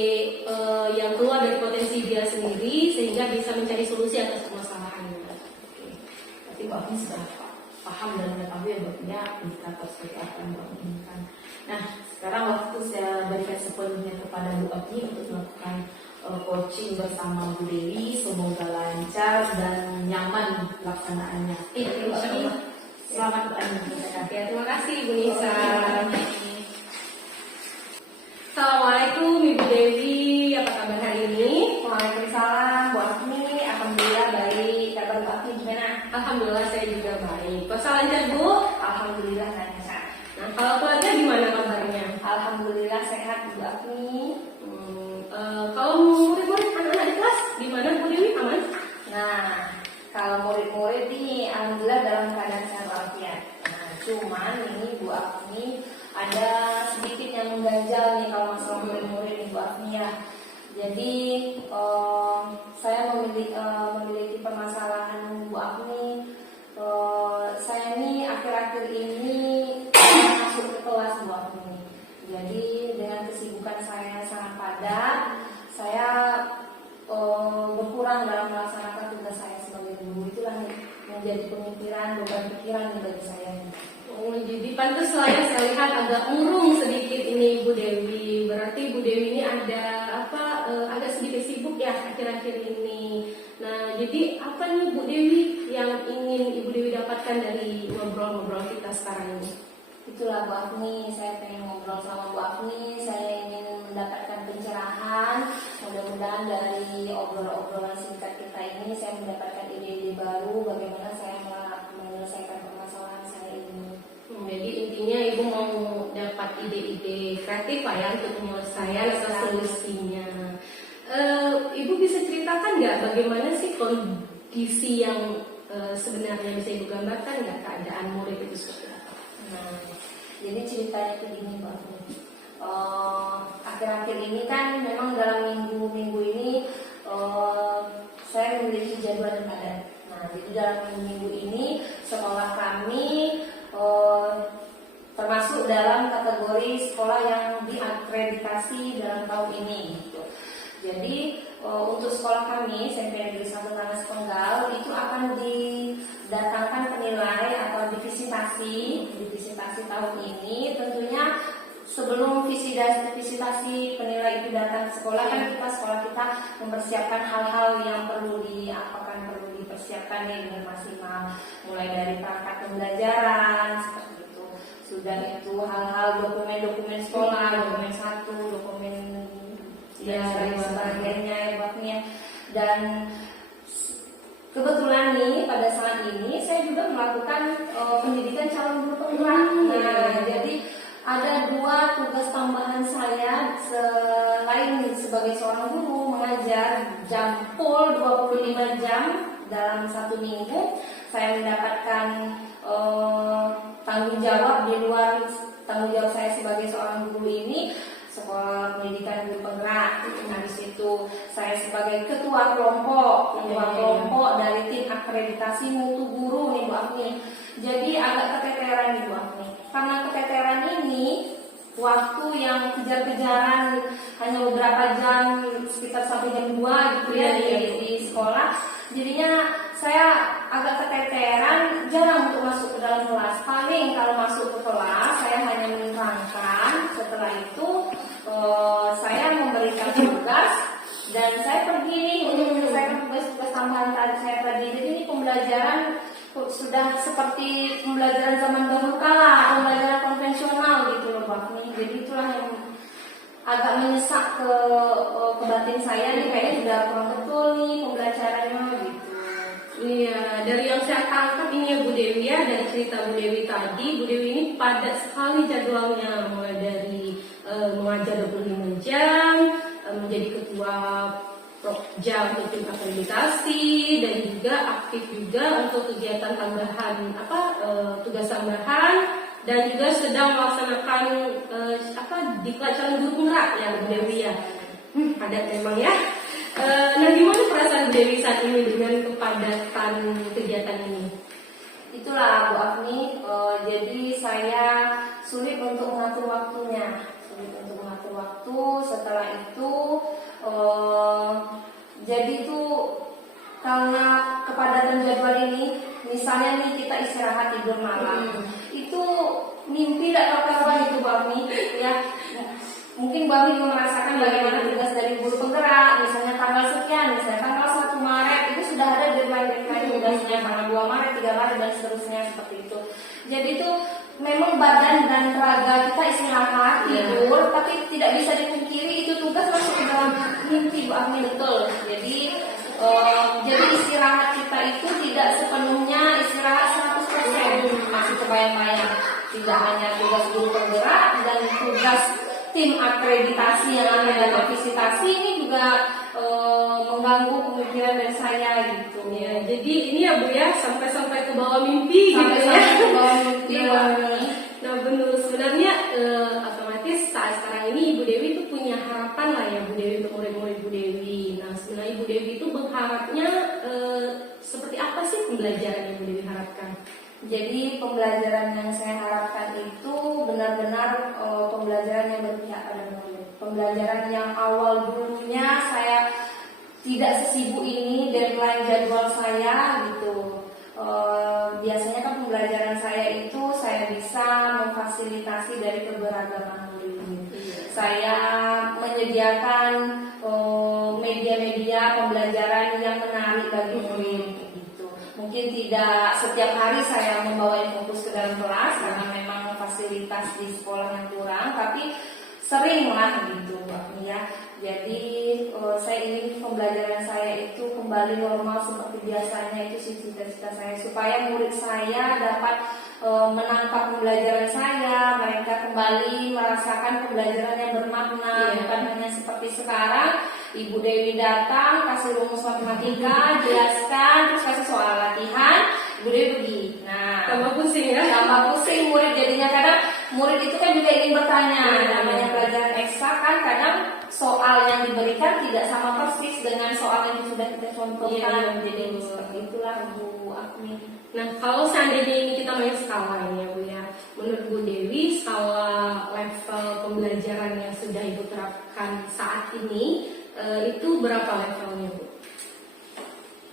yang keluar dari potensi dia sendiri sehingga bisa mencari solusi atas permasalahannya. Oke, berarti Bu Agni sudah paham dan mengetahui ya Bu Agni indikator seperti apa yang Bu Agni inginkan. Nah, sekarang waktu saya berikan sepenuhnya kepada Bu Agni untuk melakukan coaching bersama Bu Dewi. Semoga lancar dan nyaman pelaksanaannya. Iya, Bu Agni, selamat Bu Agni. Ya, terima kasih Bu Nisa. Assalamualaikum Ibu Dewi, apa kabar hari ini? Waalaikumsalam Bu Agni, alhamdulillah baik. Kabar Bu Agni gimana? Alhamdulillah saya juga baik. Puasa lancar Bu? Alhamdulillah lancar. Nah, kalau keluarga gimana kabarnya? Alhamdulillah sehat Bu Agni. Kalau murid-murid anak-anak di kelas gimana Bu Dewi, aman? Nah, kalau murid-murid nih alhamdulillah dalam keadaan sehat walafiat. Nah, cuman ini Bu Agni ada sedikit yang mengganjal nih kalau masalah murid-murid nih Bu Agni ya. Jadi saya memiliki permasalahan Bu Agni. Saya nih akhir-akhir ini masuk ke kelas Bu Agni. Jadi dengan kesibukan saya sangat padat, saya berkurang dalam melaksanakan tugas saya sebagai guru. Itulah yang menjadi pemikiran, beban pikiran bagi saya. Oh, jadi pantas lah ya, saya lihat agak murung sedikit ini Ibu Dewi. Berarti Ibu Dewi ini ada agak sedikit sibuk ya akhir-akhir ini. Nah, jadi apa nih Bu Dewi yang ingin Ibu Dewi dapatkan dari ngobrol-ngobrol kita sekarang ini? Itulah Bu Afni, saya pengen ngobrol sama Bu Afni, saya ingin mendapatkan pencerahan. Mudah-mudahan dari obrolan singkat kita ini saya mendapatkan ide-ide baru bagaimana saya menyelesaikan permasalahan saya ini. Jadi intinya Ibu mau dapat ide-ide kreatif Pak ya untuk penyelesaian atau solusinya. Ibu bisa ceritakan nggak bagaimana sih kondisi yang sebenarnya bisa Ibu gambarkan nggak keadaan murid itu seperti apa? Nah, jadi ceritanya begini Mbak Afni. Akhir-akhir ini kan memang dalam minggu-minggu ini saya memiliki jadwal yang padat. Nah, jadi dalam minggu ini sekolah kami termasuk dalam kategori sekolah yang diakreditasi dalam tahun ini. Gitu. Jadi untuk sekolah kami SMP Negeri 1 Tanah Sepenggal itu akan didatangkan penilai atau divisitasi tahun ini. Tentunya sebelum visitasi penilai itu datang ke sekolah kan sekolah kita mempersiapkan hal-hal yang perlu dipersiapkan dengan maksimal, mulai dari perangkat pembelajaran seperti itu. Sudah itu hal-hal dokumen sekolah, dokumen 1, dokumen dan sebagainya ya. Dan kebetulan nih pada saat ini saya juga melakukan pendidikan calon guru penggerak. Jadi ada 2 tugas tambahan saya selain sebagai seorang guru mengajar jam full 25 jam dalam 1 minggu. Saya mendapatkan tanggung jawab di luar tanggung jawab saya sebagai seorang guru ini, sekolah pendidikan guru penggerak. Nah, di situ saya sebagai ketua kelompok dari tim akreditasi mutu guru nih Bu Afni. Jadi agak keteteran nih Bu Afni. Karena keteteran ini waktu yang kejar-kejaran hanya beberapa jam, sekitar sampai jam 2 gitu ya di sekolah. Jadinya saya agak keteteran, jarang untuk masuk ke dalam kelas. Paling kalau masuk ke kelas saya hanya menerangkan. Setelah itu saya memberikan tugas dan saya pergi nih untuk menyelesaikan tugas-tugas tambahan saya tadi. Jadi ini pembelajaran sudah seperti pembelajaran zaman dahulu kala, pembelajaran konvensional gitu loh Pak. Jadi itulah yang agak menyesak ke batin saya nih, kayaknya sudah kurang betul nih pembelajarannya gitu. Iya, dari yang saya tangkap ini ya Bu Dewi ya, dari cerita Bu Dewi tadi, Bu Dewi ini padat sekali jadwalnya, mulai dari mengajar 25 jam, menjadi ketua jam untuk tim akreditasi, dan juga aktif juga untuk kegiatan tambahan tugas tambahan, dan juga sedang melaksanakan diklat calon guru penggerak ya Bu Dewi ya. Padat memang ya. Nah, gimana perasaan Bu Dewi saat ini dengan kepadatan kegiatan ini? Itulah Bu Afni, jadi saya sulit untuk mengatur waktunya. Setelah itu jadi itu karena kepadatan jadwal ini, misalnya nih kita istirahat tidur malam, itu mimpi tidak karuan itu Bu Afni ya. Mungkin Bu Afni merasakan bagaimana tugas dari guru penggerak, misalnya tanggal sekian, misalnya tanggal 1 Maret itu sudah ada deadline tugasnya, tanggal 2 Maret, 3 Maret dan seterusnya seperti itu. Jadi itu memang badan dan raga kita istirahat tidur, tapi tidak bisa dipungkiri itu tugas masuk ke dalam mimpi Bu Afni betul. Jadi istirahat kita itu tidak sepenuhnya istirahat 100%, masih kebayang-bayang. Tidak hanya tugas guru penggerak dan tugas tim akreditasi yang akan datang visitasi ini juga mengganggu pemikiran dari saya gitu. Ya, jadi ini ya Bu ya, sampai ke bawah mimpi gitu ya. Ke bawah mimpi. Nah benar, sebenarnya otomatis saat sekarang ini Ibu Dewi itu punya harapan lah ya Bu Dewi untuk murid-murid Bu Dewi. Nah sebenarnya Ibu Dewi itu berharapnya seperti apa sih pembelajaran yang Ibu Dewi harapkan? Jadi pembelajaran yang saya harapkan itu benar-benar pembelajaran yang berpihak pada murid. Pembelajaran yang awal dulunya saya tidak sesibuk ini, deadline jadwal saya gitu. saya menyediakan media-media pembelajaran yang menarik bagi murid gitu. Mungkin tidak setiap hari saya membawa Infokus ke dalam kelas karena memang fasilitas di sekolah yang kurang, tapi sering lah gitu ya. Jadi saya ingin pembelajaran saya itu kembali normal seperti biasanya, itu cita-cita saya, supaya murid saya dapat menangkap pembelajaran saya, mereka kembali merasakan pembelajaran yang bermakna, bukan hanya seperti sekarang. Ibu Dewi datang, kasih rumus matematika, jelaskan, terus kasih soal latihan, Ibu Dewi pergi. Nah, Tambah pusing ya. tambah pusing murid jadinya. Kadang murid itu kan juga ingin bertanya. Namanya pelajaran ekstra kan kadang soal yang diberikan tidak sama persis dengan soal yang sudah kita contohkan. Jadi seperti itulah Bu Agni. Nah, kalau seandainya ini kita main skala ya Bu ya, menurut Bu Dewi skala level pembelajaran yang sudah Ibu terapkan saat ini itu berapa levelnya Bu?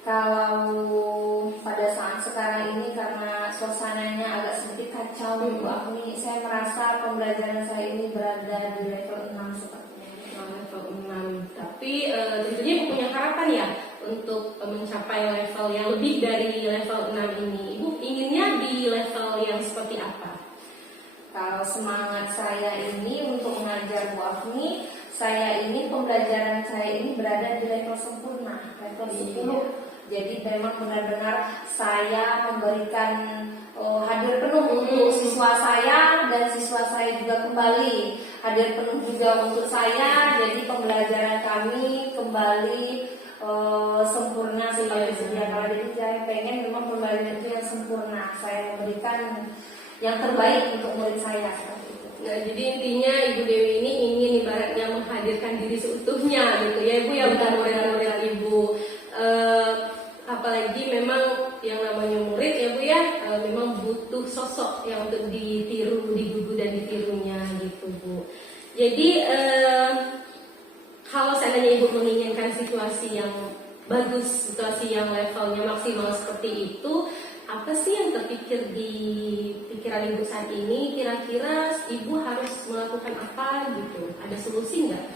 Kalau pada saat sekarang ini karena suasananya agak sedikit kacau Bu Agni, saya merasa pembelajaran saya ini berada di level 6 sepertinya. Level 6. Tapi tentunya Ibu punya harapan ya untuk mencapai level yang lebih dari level 6 ini. Ibu inginnya di level yang seperti apa? Kalau semangat saya ini untuk mengajar Bu Agni, saya ini pembelajaran saya ini berada di level sempurna, level 10. Jadi memang benar-benar saya memberikan hadir penuh untuk siswa saya, dan siswa saya juga kembali hadir penuh juga untuk saya. Jadi pembelajaran kami kembali sempurna seperti sedia kala. Jadi saya pengen memang pembelajaran itu yang sempurna. Saya memberikan yang terbaik untuk murid saya. Nah, jadi intinya Ibu Dewi ini ingin ibaratnya menghadirkan diri seutuhnya gitu ya Ibu ya, bukan murid-murid Ibu. Apalagi memang yang namanya murid ya Bu ya, memang butuh sosok yang untuk ditiru, digugu dan ditirunya gitu Bu. Jadi kalau seandainya Ibu menginginkan situasi yang bagus, situasi yang levelnya maksimal seperti itu, apa sih yang terpikir di pikiran Ibu saat ini? Kira-kira Ibu harus melakukan apa gitu? Ada solusi nggak?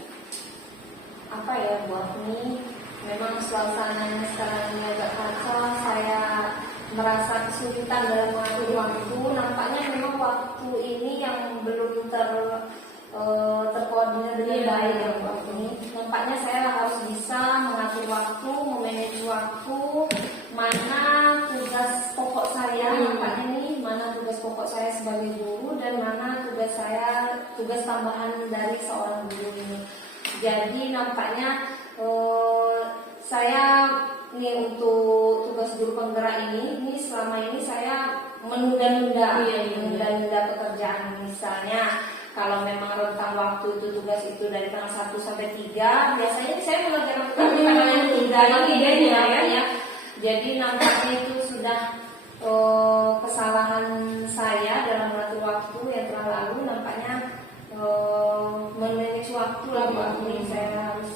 Apa ya Bu Agni? Memang suasananya sekarang ini agak kacau. Saya merasa kesulitan dalam mengatur waktu. Nampaknya memang waktu ini yang belum terkoordinir dengan baik ya Bu Agni. Nampaknya saya harus bisa mengatur waktu, memanage waktu, mana tugas pokok saya, nampaknya nih mana tugas pokok saya sebagai guru dan mana tugas saya, tugas tambahan dari seorang guru ini. Jadi nampaknya saya nih untuk tugas guru penggerak ini selama ini saya menunda-nunda pekerjaan. Misalnya kalau memang rentang waktu itu tugas itu dari tanggal 1 sampai 3, biasanya saya mengerjakan tugas di tanggal yang 3 ini ya. Jadi nampaknya itu sudah kesalahan saya dalam mengatur waktu yang telah lalu. Nampaknya memanage waktu lah Bu Agni, saya harus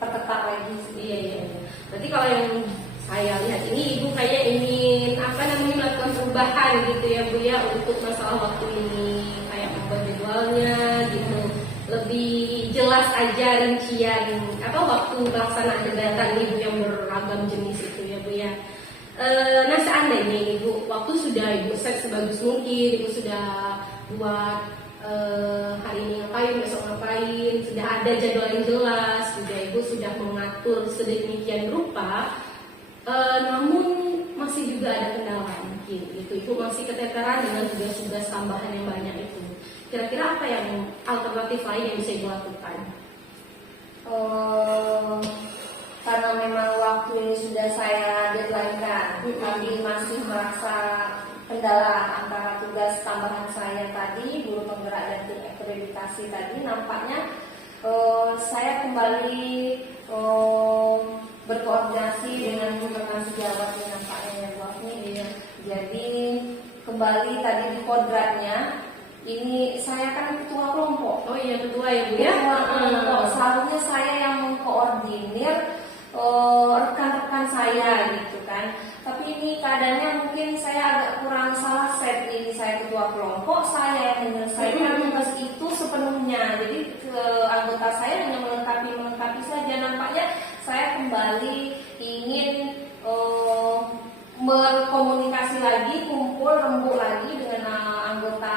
perketat lagi. Iya. Berarti kalau yang saya lihat ini Ibu kayak ingin melakukan perubahan gitu ya Bu ya untuk masalah waktu ini, kayak membuat jadwalnya gitu, lebih jelas aja rincian waktu pelaksanaan kegiatan Ibu yang beragam jenis itu ya Bu ya. Nah seandainya Ibu waktu sudah Ibu set sebagus mungkin, Ibu sudah buat hari ini ngapain, besok ngapain, sudah ada jadwal yang jelas, juga Ibu sudah mengatur sedemikian rupa, namun masih juga ada kendala mungkin gitu. Ibu masih keteteran dengan tugas-tugas tambahan yang banyak itu. Kira-kira apa yang alternatif lain yang bisa Ibu lakukan? Karena memang waktu ini sudah saya deadline-kan, tapi masih merasa kendala antara tugas tambahan saya tadi, guru penggerak dan tim akreditasi tadi. Nampaknya saya kembali berkoordinasi dengan rekan sejawat yang nampaknya yang Bu Agni. Jadi kembali tadi di kodratnya, ini saya kan ketua kelompok. Oh iya ketua ya Bu ya. Ketua kelompok, seharusnya saya yang mengkoordinir rekan-rekan saya gitu kan. Tapi ini keadaannya mungkin saya agak kurang salah set, ini saya ketua kelompok, saya yang menyelesaikan tugas itu sepenuhnya. Jadi anggota saya hanya melengkapi saja. Nampaknya saya kembali ingin berkomunikasi lagi, kumpul rembuk lagi dengan anggota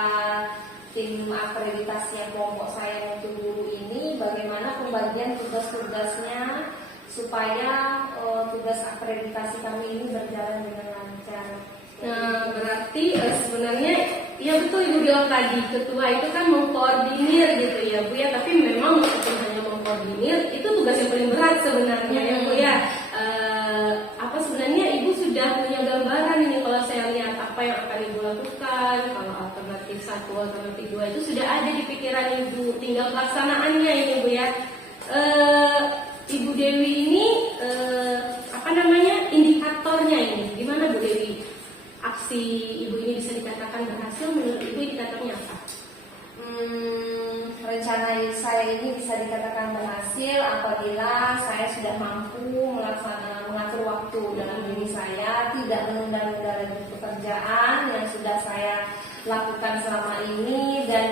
tim akreditasi kelompok saya untuk guru ini, bagaimana pembagian tugas-tugasnya supaya tugas akreditasi kami ini berjalan dengan lancar. Nah, berarti sebenarnya ya betul Ibu bilang tadi, ketua itu kan mengkoordinir gitu ya Bu ya, tapi memang bukan hanya mengkoordinir, itu tugas yang paling berat sebenarnya ya Bu ya. Apa sebenarnya Ibu sudah punya gambaran ini kalau saya lihat apa yang akan Ibu lakukan, kalau alternatif 1, alternatif 2 itu sudah ada di pikiran Ibu, tinggal pelaksanaannya ini Bu ya. Ibu Dewi ini indikatornya ini gimana Bu Dewi? Aksi Ibu ini bisa dikatakan berhasil, menurut Ibu indikatornya apa? Rencana saya ini bisa dikatakan berhasil apabila saya sudah mampu mengatur waktu dalam diri saya, tidak menunda-nunda lagi pekerjaan yang sudah saya lakukan selama ini, dan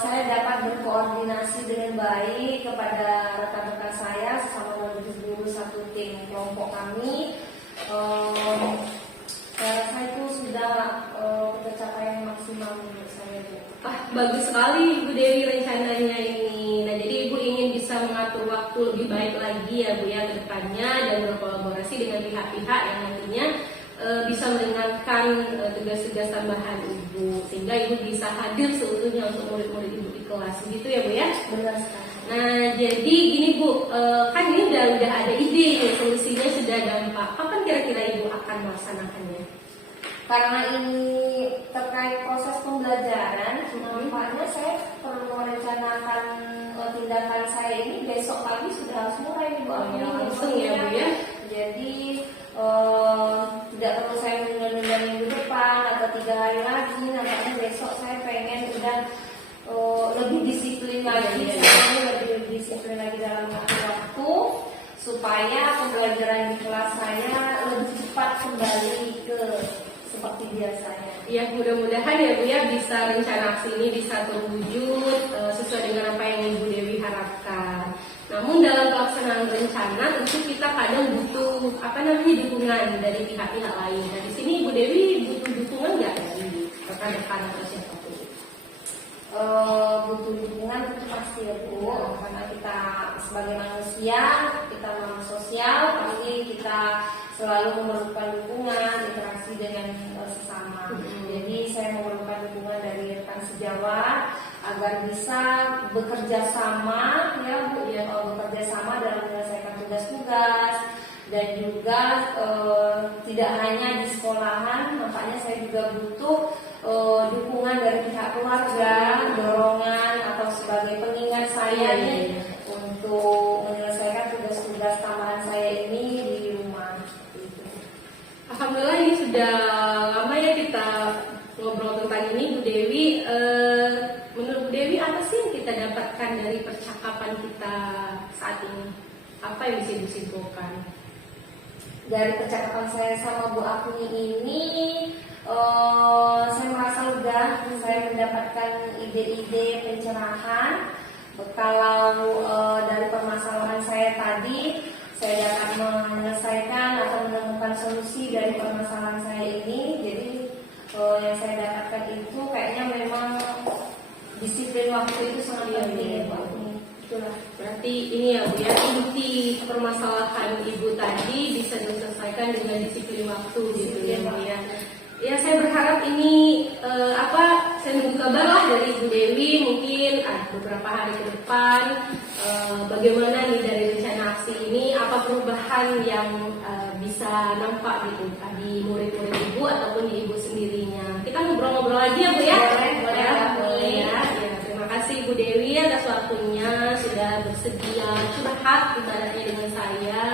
saya dapat berkoordinasi dengan baik kepada rekan-rekan saya sesama guru satu tim kelompok kami. Saya rasa itu sudah pencapaian maksimal menurut saya. Bagus sekali Ibu Dewi rencananya ini. Nah, jadi Ibu ingin bisa mengatur waktu lebih baik lagi ya Bu ya ke depannya, dan berkolaborasi dengan pihak-pihak yang nantinya bisa meringankan tugas-tugas tambahan Ibu, sehingga Ibu bisa hadir seutuhnya untuk murid-murid Ibu di kelas, gitu ya Bu ya? Benar sekali. Nah, jadi gini Bu, kan ini udah ada ide nih, solusinya sudah dampak. Kapan kira-kira Ibu akan melaksanakannya? Karena ini terkait proses pembelajaran, nampaknya saya perlu merencanakan tindakan saya ini besok pagi sudah harus mulai Bu. Langsung ya Bu ya? Jadi tidak perlu saya menunda-nunda minggu depan atau 3 hari lagi. Nampaknya besok saya pengen udah lebih disiplin lagi, lebih disiplin lagi dalam waktu supaya pembelajaran di kelas saya lebih cepat kembali ke seperti biasanya. Ya, mudah-mudahan ya Bu ya bisa rencana aksi ini bisa terwujud sesuai dengan apa yang Ibu Dewi harapkan. Namun dalam pelaksanaan rencana tentu kita kadang butuh dukungan dari pihak-pihak lain. Nah, di sini Ibu Dewi butuh dukungan nggak dari rekan-rekan atau siapapun? Butuh dukungan itu pasti ya Bu, karena kita sebagai manusia, kita makhluk sosial, pasti kita selalu memerlukan dukungan, interaksi dengan sesama. Jadi saya memerlukan dukungan dari rekan sejawat agar bisa bekerja sama ya Bu, ya bekerja sama dalam menyelesaikan tugas-tugas, dan juga tidak hanya di sekolahan, makanya saya juga butuh dukungan dari pihak keluarga, dorongan atau sebagai pengingat saya nih untuk menyelesaikan tugas-tugas tambahan saya ini di rumah. Alhamdulillah ini sudah lama ya kita ngobrol tentang ini Bu Dewi. Menurut Bu Dewi apa sih yang kita dapatkan dari percakapan kita saat ini? Apa yang bisa disimpulkan? Dari percakapan saya sama Bu Afni ini, saya merasa lega, saya mendapatkan ide-ide pencerahan. Kalau dari permasalahan saya tadi, saya dapat menyelesaikan atau menemukan solusi dari permasalahan saya ini. Jadi yang saya dapatkan itu kayaknya memang disiplin waktu itu sangat penting ya Bu Afni. Itulah. Berarti ini ya Bu ya, inti permasalahan Ibu tadi bisa diselesaikan dengan disiplin waktu gitu ya Bu ya. Ya, saya berharap ini saya nunggu kabar lah dari Ibu Dewi mungkin beberapa hari ke depan, bagaimana nih dari rencana aksi ini, apa perubahan yang bisa nampak gitu di murid-murid Ibu ataupun di Ibu sendirinya. Kita ngobrol-ngobrol lagi ya Bu ya. Boleh ya. Terima kasih Ibu Dewi atas waktunya, sudah bersedia curhat ibaratnya dengan saya.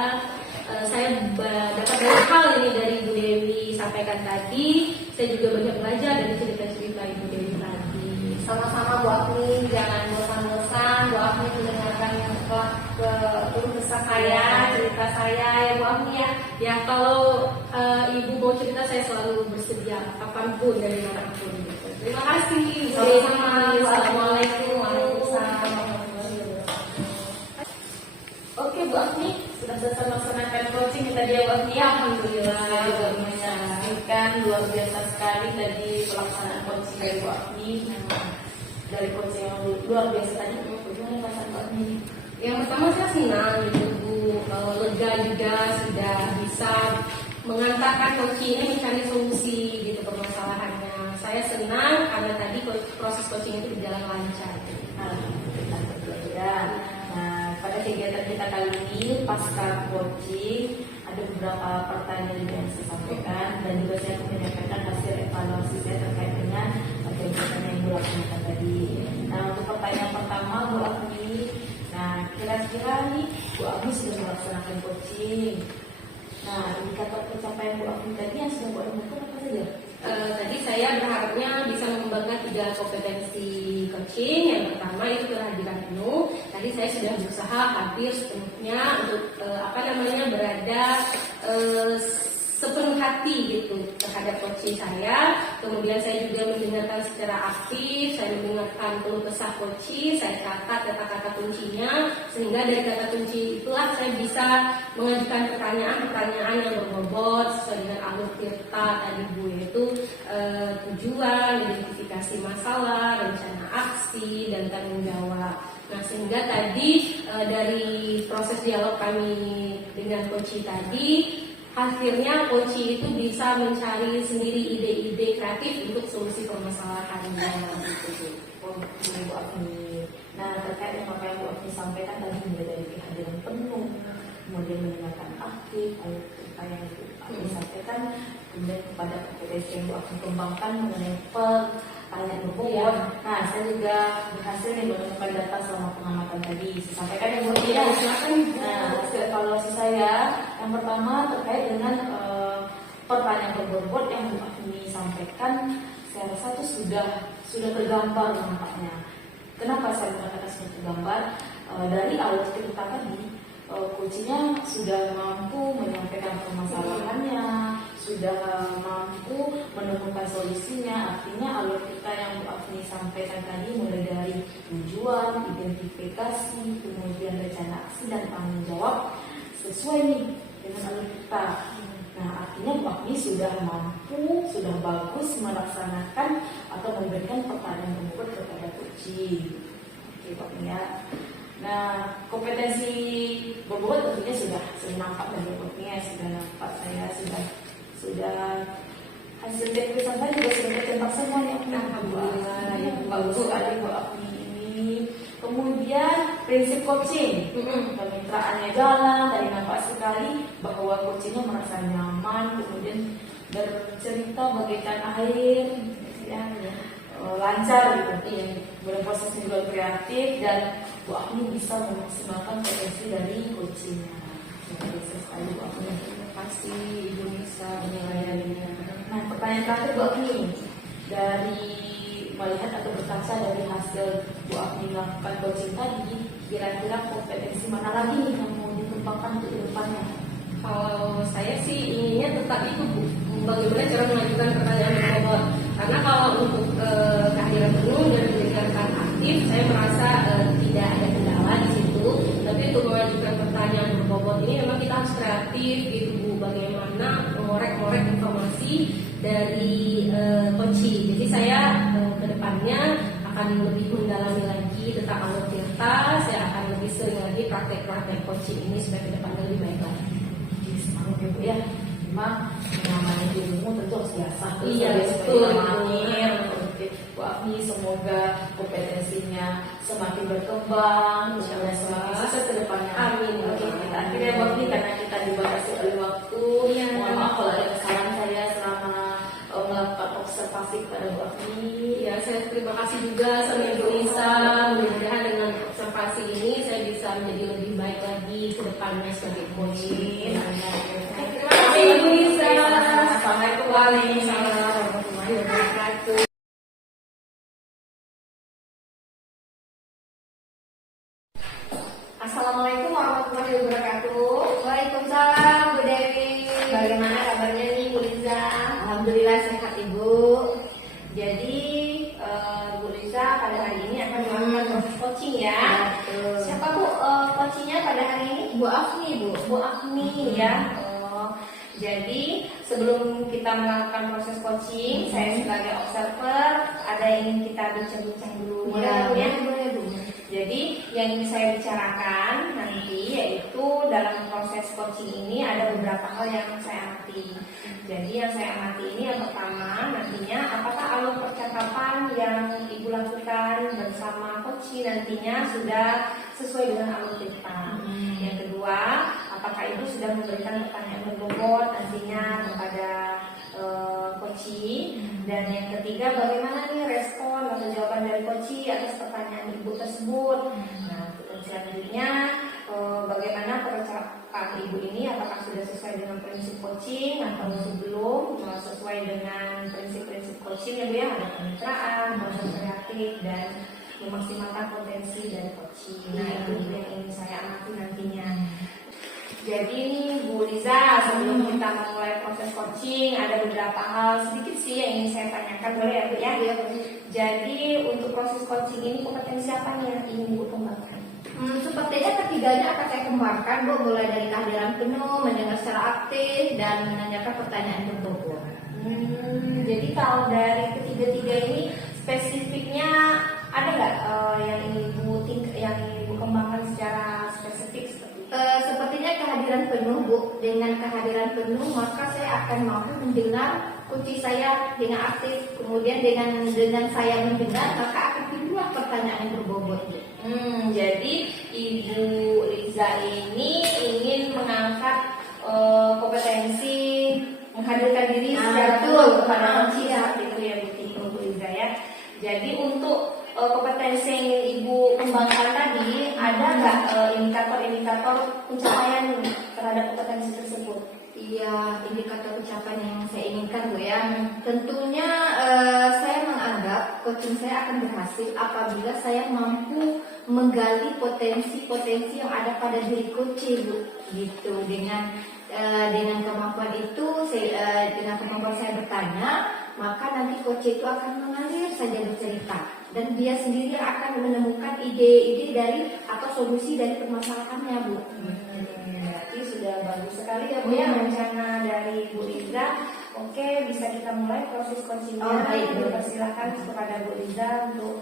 Saya dapat banyak hal ini dari Ibu Dewi sampaikan tadi. Saya juga banyak belajar dari cerita-cerita Ibu Dewi tadi. Sama-sama Bu Afni, jangan bosan-bosan Bu Afni mendengarkan setelah ke keluh kesah saya, cerita saya ya Bu Afni ya. Ya kalau ibu mau cerita saya selalu bersedia kapanpun dari manapun. Gitu. Terima kasih Bu Dewi. Sama-sama. Assalamualaikum. Waalaikumsalam. Oke Bu Afni, sudah selesai melaksanakan coaching tadi ya Bu Afni ya. Alhamdulillah. Saya juga menyaksikan luar biasa sekali tadi pelaksanaan coaching dari Bu Afni. Dari coaching yang luar biasa tadi, bagaimana perasaan Bu Afni? Yang pertama saya senang gitu Bu, lega juga sudah bisa mengantarkan coaching ini mencari solusi gitu permasalahannya. Saya senang karena tadi proses coaching itu berjalan lancar. Alhamdulillah ya. Nah, pada kegiatan kita kali ini pasca coaching ada beberapa pertanyaan yang saya sampaikan dan juga saya akan menyampaikan hasil evaluasi saya terkait dengan kegiatan yang Bu lakukan tadi. Nah, untuk pertanyaan pertama Bu Afni, nah kira-kira nih Bu Afni sudah melaksanakan coaching. Nah, indikator pencapaian Bu Afni tadi yang sudah Bu Afni lakukan apa saja? Tadi saya berharapnya bisa mengembangkan 3 kompetensi coaching. Yang pertama itu kehadiran penuh. Tadi saya sudah berusaha hampir sepenuhnya untuk berada sepenuh hati gitu terhadap coaching saya. Kemudian saya juga mendengarkan secara aktif, saya mendengarkan keluh kesah coaching, saya catat kata-kata kuncinya, sehingga dari kata kunci itulah saya bisa mengajukan pertanyaan-pertanyaan yang berbobot sesuai dengan alur tirta tadi Bu, yaitu tujuan, identifikasi masalah, rencana aksi, dan tanggung jawab. Nah, sehingga tadi dari proses dialog kami dengan coaching tadi, akhirnya coaching itu bisa mencari sendiri ide-ide kreatif untuk solusi permasalahannya. Gitu. Oke Bu Afni. Nah, terkait dengan apa yang Bu Afni sampaikan tadi mulai dari kehadiran penuh, kemudian mendengarkan aktif, apa yang Bu Afni sampaikan, kemudian kepada kompetensi yang Bu Afni kembangkan mengenai pertanyaan berbobot. Nah, saya juga berhasil nih menemukan data selama pengamatan tadi. Saya sampaikan yang Bu Afni ya. Nah, hasil evaluasi saya yang pertama terkait dengan pertanyaan berbobot yang Bu Afni sampaikan, saya rasa itu sudah tergambar nampaknya. Kenapa saya mengatakan sudah tergambar? Dari awal cerita tadi, coachingnya sudah mampu menyampaikan permasalahannya, sudah mampu menemukan solusinya. Artinya alur kita yang Bu Afni sampaikan tadi mulai dari tujuan, identifikasi, kemudian rencana aksi dan tanggung jawab sesuai nih dengan alur kita. Nah, artinya Bu Afni sudah mampu, sudah bagus melaksanakan atau memberikan pertanyaan berbobot kepada coaching. Oke, Bu Afni ya. Nah, kompetensi berbobot tentunya sudah nampak dari Bu Afni ya, sudah nampak saya sudah hasil depresen saya juga sudah tercetak semua ya. Alhamdulillah, ya bagus sekali Bu Afni ini. Kemudian prinsip coaching, kemitraannya jalan, tadi nampak sekali bahwa coachingnya merasa nyaman, kemudian bercerita bagaikan air, ya, lancar gitu. Berproses juga kreatif dan Bu Afni bisa memaksimalkan potensi dari coachingnya. Sukses sekali Bu Afni. Terima kasih Ibu Nisa penilaiannya. Nah, pertanyaan terakhir Bu Afni, dari melihat atau berkaca dari hasil Bu Afni melakukan coaching tadi, kira-kira kompetensi mana lagi nih yang mau dikembangkan untuk depannya? Kalau saya sih inginnya tetap itu Bu, bagaimana cara mengajukan pertanyaan berbobot. Karena kalau untuk kehadiran penuh dan mendengarkan aktif, saya merasa tidak ada kendala di situ. Tapi untuk mengajukan pertanyaan berbobot ini memang kita harus kreatif gitu Bu, bagaimana mengorek-ngorek informasi dari coaching. Jadi saya kedepannya akan lebih mendalami lagi tentang alur tirta, saya akan lebih sering lagi praktek-praktek coaching ini supaya kedepannya lebih baik lagi. Semangat ya Bu ya. Memang namanya ilmu tentu harus biasa. Iya, betul. Amin. Bu Afni semoga kompetensinya semakin berkembang, semakin sukses ke depannya. Amin. Oke, kita akhirnya Bu Afni karena kita dibatasi oleh waktu. Iya. Mohon maaf kalau ada kesalahan saya selama melakukan observasi kepada Bu Afni. Ya, saya terima kasih juga sama Ibu Nisa. Mudah-mudahan dengan observasi ini saya bisa menjadi lebih baik lagi ke depannya sebagai coaching. Terima kasih Ibu Nisa. Assalamualaikum warahmatullahi wabarakatuh. Assalamualaikum bagaimana kabarnya nih Bu Liza? Alhamdulillah sehat Ibu. Jadi Bu Liza pada hari ini akan melakukan proses coaching ya. Betul. Siapa Bu coachingnya pada hari ini? Bu Afni Bu. Bu Afni ya. Jadi sebelum kita melakukan proses coaching, saya sebagai observer ada yang ingin kita bincang-bincang dulu. Ya, Boleh, ya? boleh Bu. Jadi yang ingin saya bicarakan nanti yaitu dalam proses coaching ini ada beberapa hal yang saya amati. Jadi yang saya amati ini yang pertama nantinya apakah alur percakapan yang Ibu lakukan bersama coaching nantinya sudah sesuai dengan alur kita. Yang kedua, apakah Ibu sudah memberikan pertanyaan berbobot nantinya kepada coaching. Dan yang ketiga, bagaimana nih respon atau jawaban dari coaching atas pertanyaan Ibu tersebut. Nah, selanjutnya bagaimana percakapan Ibu ini apakah sudah sesuai dengan prinsip coaching atau belum sesuai dengan prinsip-prinsip coaching ya Bu ya, ada kemitraan, proses kreatif dan memaksimalkan potensi dari coaching. Nah, itu yang ingin saya amati nantinya. Jadi nih Bu Liza, sebelum kita memulai proses coaching ada beberapa hal sedikit sih yang ingin saya tanyakan, boleh ya Bu ya? Iya Bu. Jadi untuk proses coaching ini kompetensi apa nih yang ingin Bu kembangkan? Sepertinya ketiganya akan saya kembangkan Bu, mulai dari kehadiran penuh, mendengar secara aktif, dan menanyakan pertanyaan berbobot. Jadi kalau dari ketiga-tiga ini spesifiknya ada nggak yang ingin Ibu kembangkan secara spesifik seperti itu? Sepertinya kehadiran penuh Bu. Dengan kehadiran penuh maka saya akan mampu mendengar kunci saya dengan aktif. Kemudian dengan saya mendengar maka akan timbul pertanyaan yang berbobot Bu. Jadi Ibu Liza ini ingin mengangkat kompetensi menghadirkan diri secara betul. penuh kepada coaching Iya. seperti itu ya Bu Liza ya. Jadi untuk kompetensi yang ingin Ibu kembangkan tadi ada nggak indikator-indikator pencapaian terhadap kompetensi tersebut? Iya, indikator pencapaian yang saya inginkan Bu ya. Tentunya saya menganggap coaching saya akan berhasil apabila saya mampu menggali potensi-potensi yang ada pada diri coaching Bu. Gitu. Dengan kemampuan itu, dengan kemampuan saya bertanya, maka nanti coaching itu akan mengalir saja bercerita dan dia sendiri akan menemukan ide-ide dari atau solusi dari permasalahannya Bu. Berarti sudah bagus sekali ya Bu ya rencana dari Bu Liza. Oke, bisa kita mulai proses coachingnya. Oh, baik, Bu. Persilakan kepada Bu Liza untuk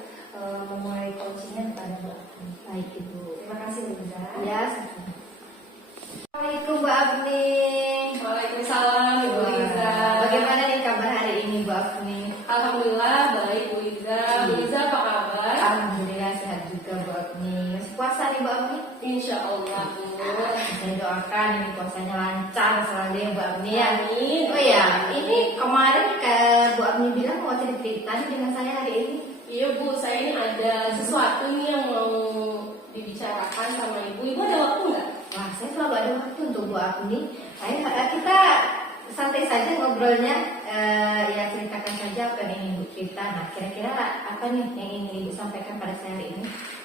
memulai coachingnya kepada Bu. Baik Ibu. Terima kasih Bu Liza. Ya. Assalamualaikum Bu Afni. Waalaikumsalam Ibu Liza. Bagaimana nih kabar hari ini Bu Afni? Alhamdulillah baik Bu Liza. Bu Liza apa kabar? Alhamdulillah sehat juga Bu Afni. Masih puasa nih Bu Afni? Insya Allah Bu. Saya doakan ini puasanya lancar selalu ya Bu Afni ya. Amin. Oh ya, ini kemarin Bu Afni bilang mau cerita nih dengan saya hari ini. Iya Bu, saya ini ada sesuatu nih yang mau dibicarakan sama Ibu. Ibu ada waktu nggak? Wah, saya selalu ada waktu untuk Bu Afni. Ayo kita santai saja ngobrolnya. Ya ceritakan saja apa yang ingin Ibu cerita. Nah, kira-kira apa nih yang ingin Ibu sampaikan pada saya hari ini?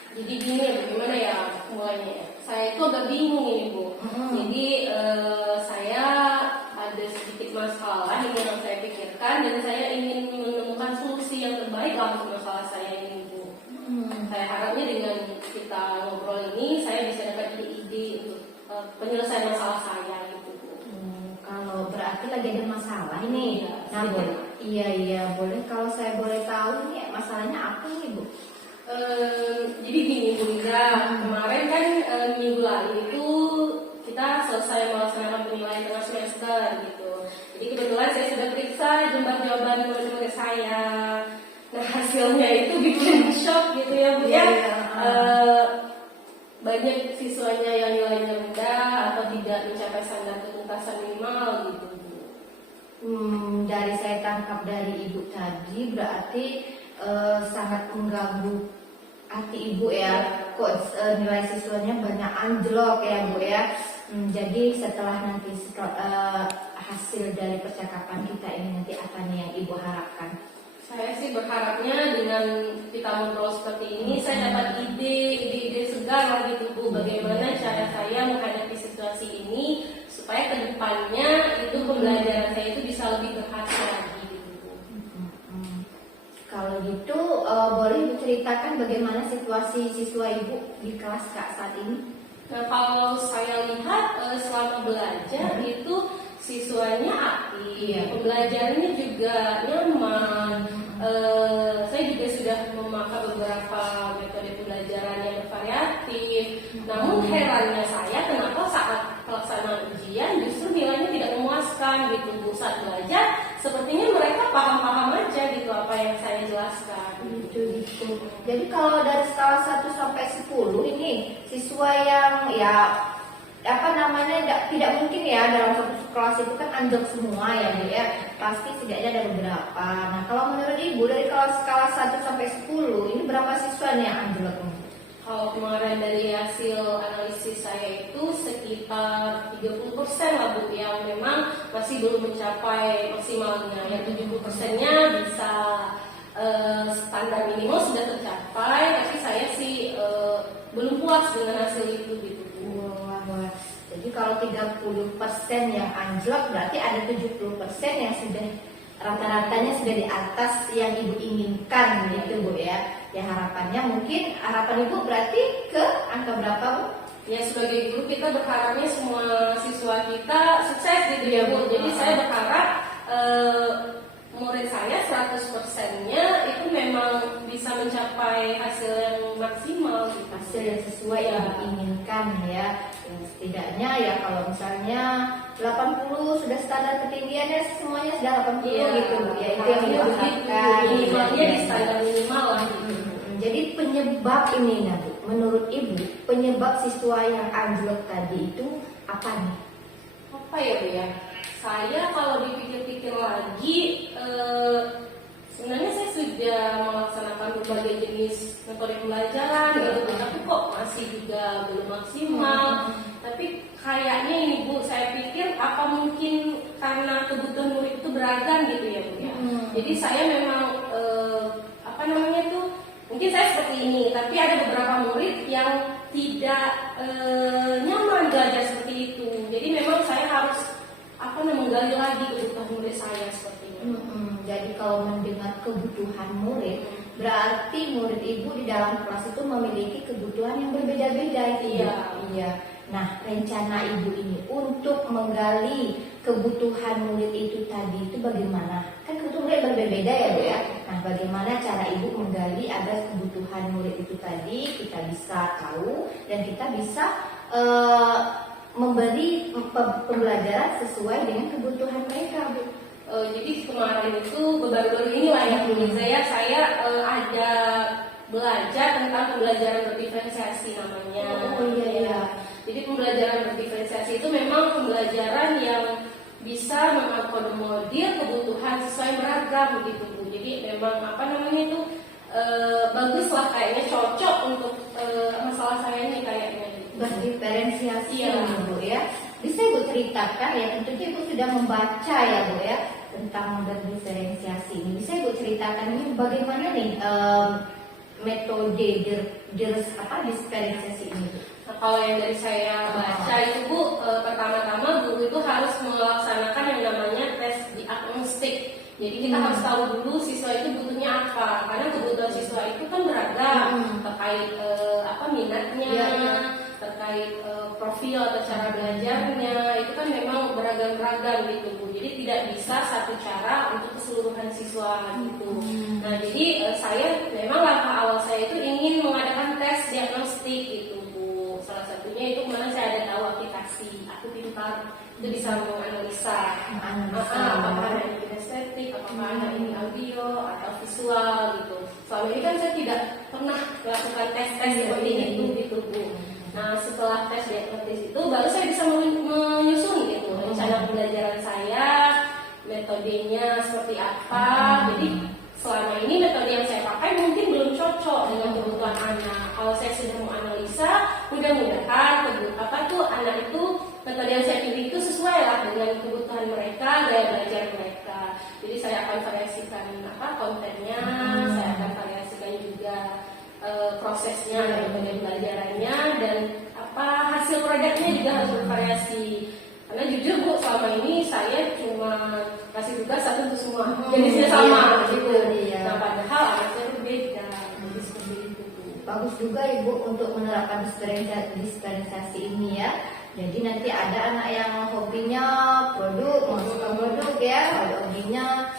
Jadi gini ya, bagaimana ya mulainya ya? Saya itu agak bingung ini Bu. Jadi saya ada sedikit masalah ini yang saya pikirkan dan saya ingin menemukan solusi yang terbaik lah untuk masalah saya ini Bu. Saya harapnya dengan kita ngobrol ini saya bisa dapat ide untuk penyelesaian masalah saya gitu Bu. Kalau berarti lagi ada masalah ini. Iya, Nah, sedikit. boleh. Iya, boleh. Kalau saya boleh tahu nih masalahnya apa nih Bu? Jadi gini Bu Liza, kemarin kan minggu lalu itu kita selesai melaksanakan penilaian tengah semester gitu. Jadi kebetulan saya sudah periksa jembat jawaban murid-murid saya. Nah hasilnya itu bikin shock gitu ya Bu ya. Banyak siswanya yang nilainya rendah atau tidak mencapai standar ketuntasan minimal gitu Bu. Dari saya tangkap dari Ibu tadi berarti sangat mengganggu hati Ibu ya. Kok nilai siswanya banyak anjlok ya Bu ya. Jadi setelah nanti hasil dari percakapan kita ini nanti apa nih yang Ibu harapkan? Saya sih berharapnya dengan kita ngobrol seperti ini saya dapat ide segar lah gitu Bu, bagaimana cara saya menghadapi situasi ini supaya kedepannya itu pembelajaran saya itu bisa lebih berhasil lagi gitu Bu. Kalau gitu boleh Ibu ceritakan bagaimana situasi siswa Ibu di kelas Kak saat ini? Nah, kalau saya lihat selama belajar itu siswanya aktif, pembelajarannya juga nyaman. Saya juga sudah memakai beberapa metode pembelajaran yang bervariatif. Namun herannya saya kenapa saat pelaksanaan ujian justru nilainya tidak memuaskan gitu Bu. Saat belajar sepertinya mereka paham-paham aja gitu apa yang saya jelaskan. Gitu. Jadi kalau dari skala 1 sampai 10 ini siswa yang tidak mungkin ya dalam satu kelas itu kan anjlok semua ya Bu ya. Pasti setidaknya ada beberapa. Nah, kalau menurut Ibu dari skala 1 sampai 10 ini berapa siswa nih yang anjlok? Kalau kemarin dari hasil analisis saya itu sekitar 30% lah Bu yang memang masih belum mencapai maksimalnya. Yang 70%-nya bisa standar minimal sudah tercapai, tapi saya sih belum puas dengan hasil itu gitu Bu. Wah. Jadi kalau 30% yang anjlok berarti ada 70% yang sudah rata-ratanya sudah di atas yang Ibu inginkan gitu Bu ya. Ya harapan Ibu berarti ke angka berapa Bu? Ya sebagai guru kita berharapnya semua siswa kita sukses gitu ya Bu. Jadi saya berharap murid saya 100%-nya itu memang bisa mencapai hasil yang maksimal gitu. Hasil yang sesuai yang diinginkan ya. Setidaknya ya kalau misalnya 80 sudah standar ketinggiannya semuanya sudah 80 gitu Bu ya. Itu yang diharapkan. Minimalnya di standar minimal lah gitu. Jadi penyebab ini Bu, menurut Ibu penyebab siswa yang anjlok tadi itu apa nih? Apa ya Bu ya? Saya kalau dipikir-pikir lagi, sebenarnya saya sudah melaksanakan berbagai jenis metode pembelajaran gitu, tapi kok masih juga belum maksimal. Tapi kayaknya ini Bu, saya pikir apa mungkin karena kebutuhan murid itu beragam gitu ya Bu ya. Jadi saya memang mungkin saya seperti ini, tapi ada beberapa murid yang tidak nyaman belajar seperti itu. Jadi memang saya harus menggali lagi kebutuhan murid saya seperti ini. Jadi kalau mendengar kebutuhan murid, berarti murid Ibu di dalam kelas itu memiliki kebutuhan yang berbeda-beda. Iya. Nah, rencana Ibu ini untuk menggali kebutuhan murid itu tadi itu bagaimana? Kan kebutuhan murid berbeda ya Bu ya. Nah, bagaimana cara Ibu menggali agar kebutuhan murid itu tadi kita bisa tahu dan kita bisa memberi pembelajaran sesuai dengan kebutuhan mereka Bu. Jadi kemarin itu baru-baru ini lah ya saya ada belajar tentang pembelajaran berdiferensiasi namanya. Jadi pembelajaran berdiferensiasi itu memang pembelajaran yang bisa mengakomodir kebutuhan siswa yang beragam begitu Bu. Jadi memang bagus lah kayaknya cocok untuk masalah saya ini kayaknya. Berdiferensiasi Bu ya. Bisa Ibu ceritakan ya, tentunya Ibu sudah membaca ya Bu ya tentang berdiferensiasi ini. Bisa Ibu ceritakan ini bagaimana nih metode diferensiasi ini Bu? Nah, kalau yang dari saya baca itu Bu, pertama-tama guru itu harus melaksanakan yang namanya tes diagnostik. Jadi kita harus tahu dulu siswa itu butuhnya apa, karena kebutuhan siswa itu kan beragam terkait minatnya, terkait profil atau cara belajarnya, itu kan memang beragam-beragam gitu Bu. Jadi tidak bisa satu cara untuk keseluruhan siswa gitu. Nah jadi memang langkah awal saya itu ingin mengadakan tes diagnostik gitu Bu. Salah satunya itu kemarin saya ada tahu aplikasi Aku Pintar, itu bisa menganalisa apakah ada ini estetik, apakah ada ini audio atau visual gitu. Selama ini kan saya tidak pernah melakukan tes-tes seperti itu gitu Bu. Nah setelah tes diagnostik itu baru saya bisa menyusun gitu rencana pembelajaran saya, metodenya seperti apa. Jadi selama ini metode yang saya pakai mungkin belum cocok dengan kebutuhan anak. Kalau saya sudah menganalisa, mudah-mudahan anak itu metode yang saya pilih itu sesuai lah dengan kebutuhan mereka, gaya belajar mereka. Jadi saya akan variasikan kontennya, saya akan variasikan juga prosesnya, metode pembelajarannya, dan hasil produknya juga harus bervariasi. Karena Karena jujur Bu, selama ini saya cuma kasih tugas satu untuk semua, jenisnya sama iya, gitu. iya. Nah padahal anaknya berbeda, jadi seperti itu Bu. Bagus juga Ibu untuk menerapkan diferensiasi ini ya. Jadi nanti ada anak yang hobinya produk, masuk ke produk ya, kalau hobinya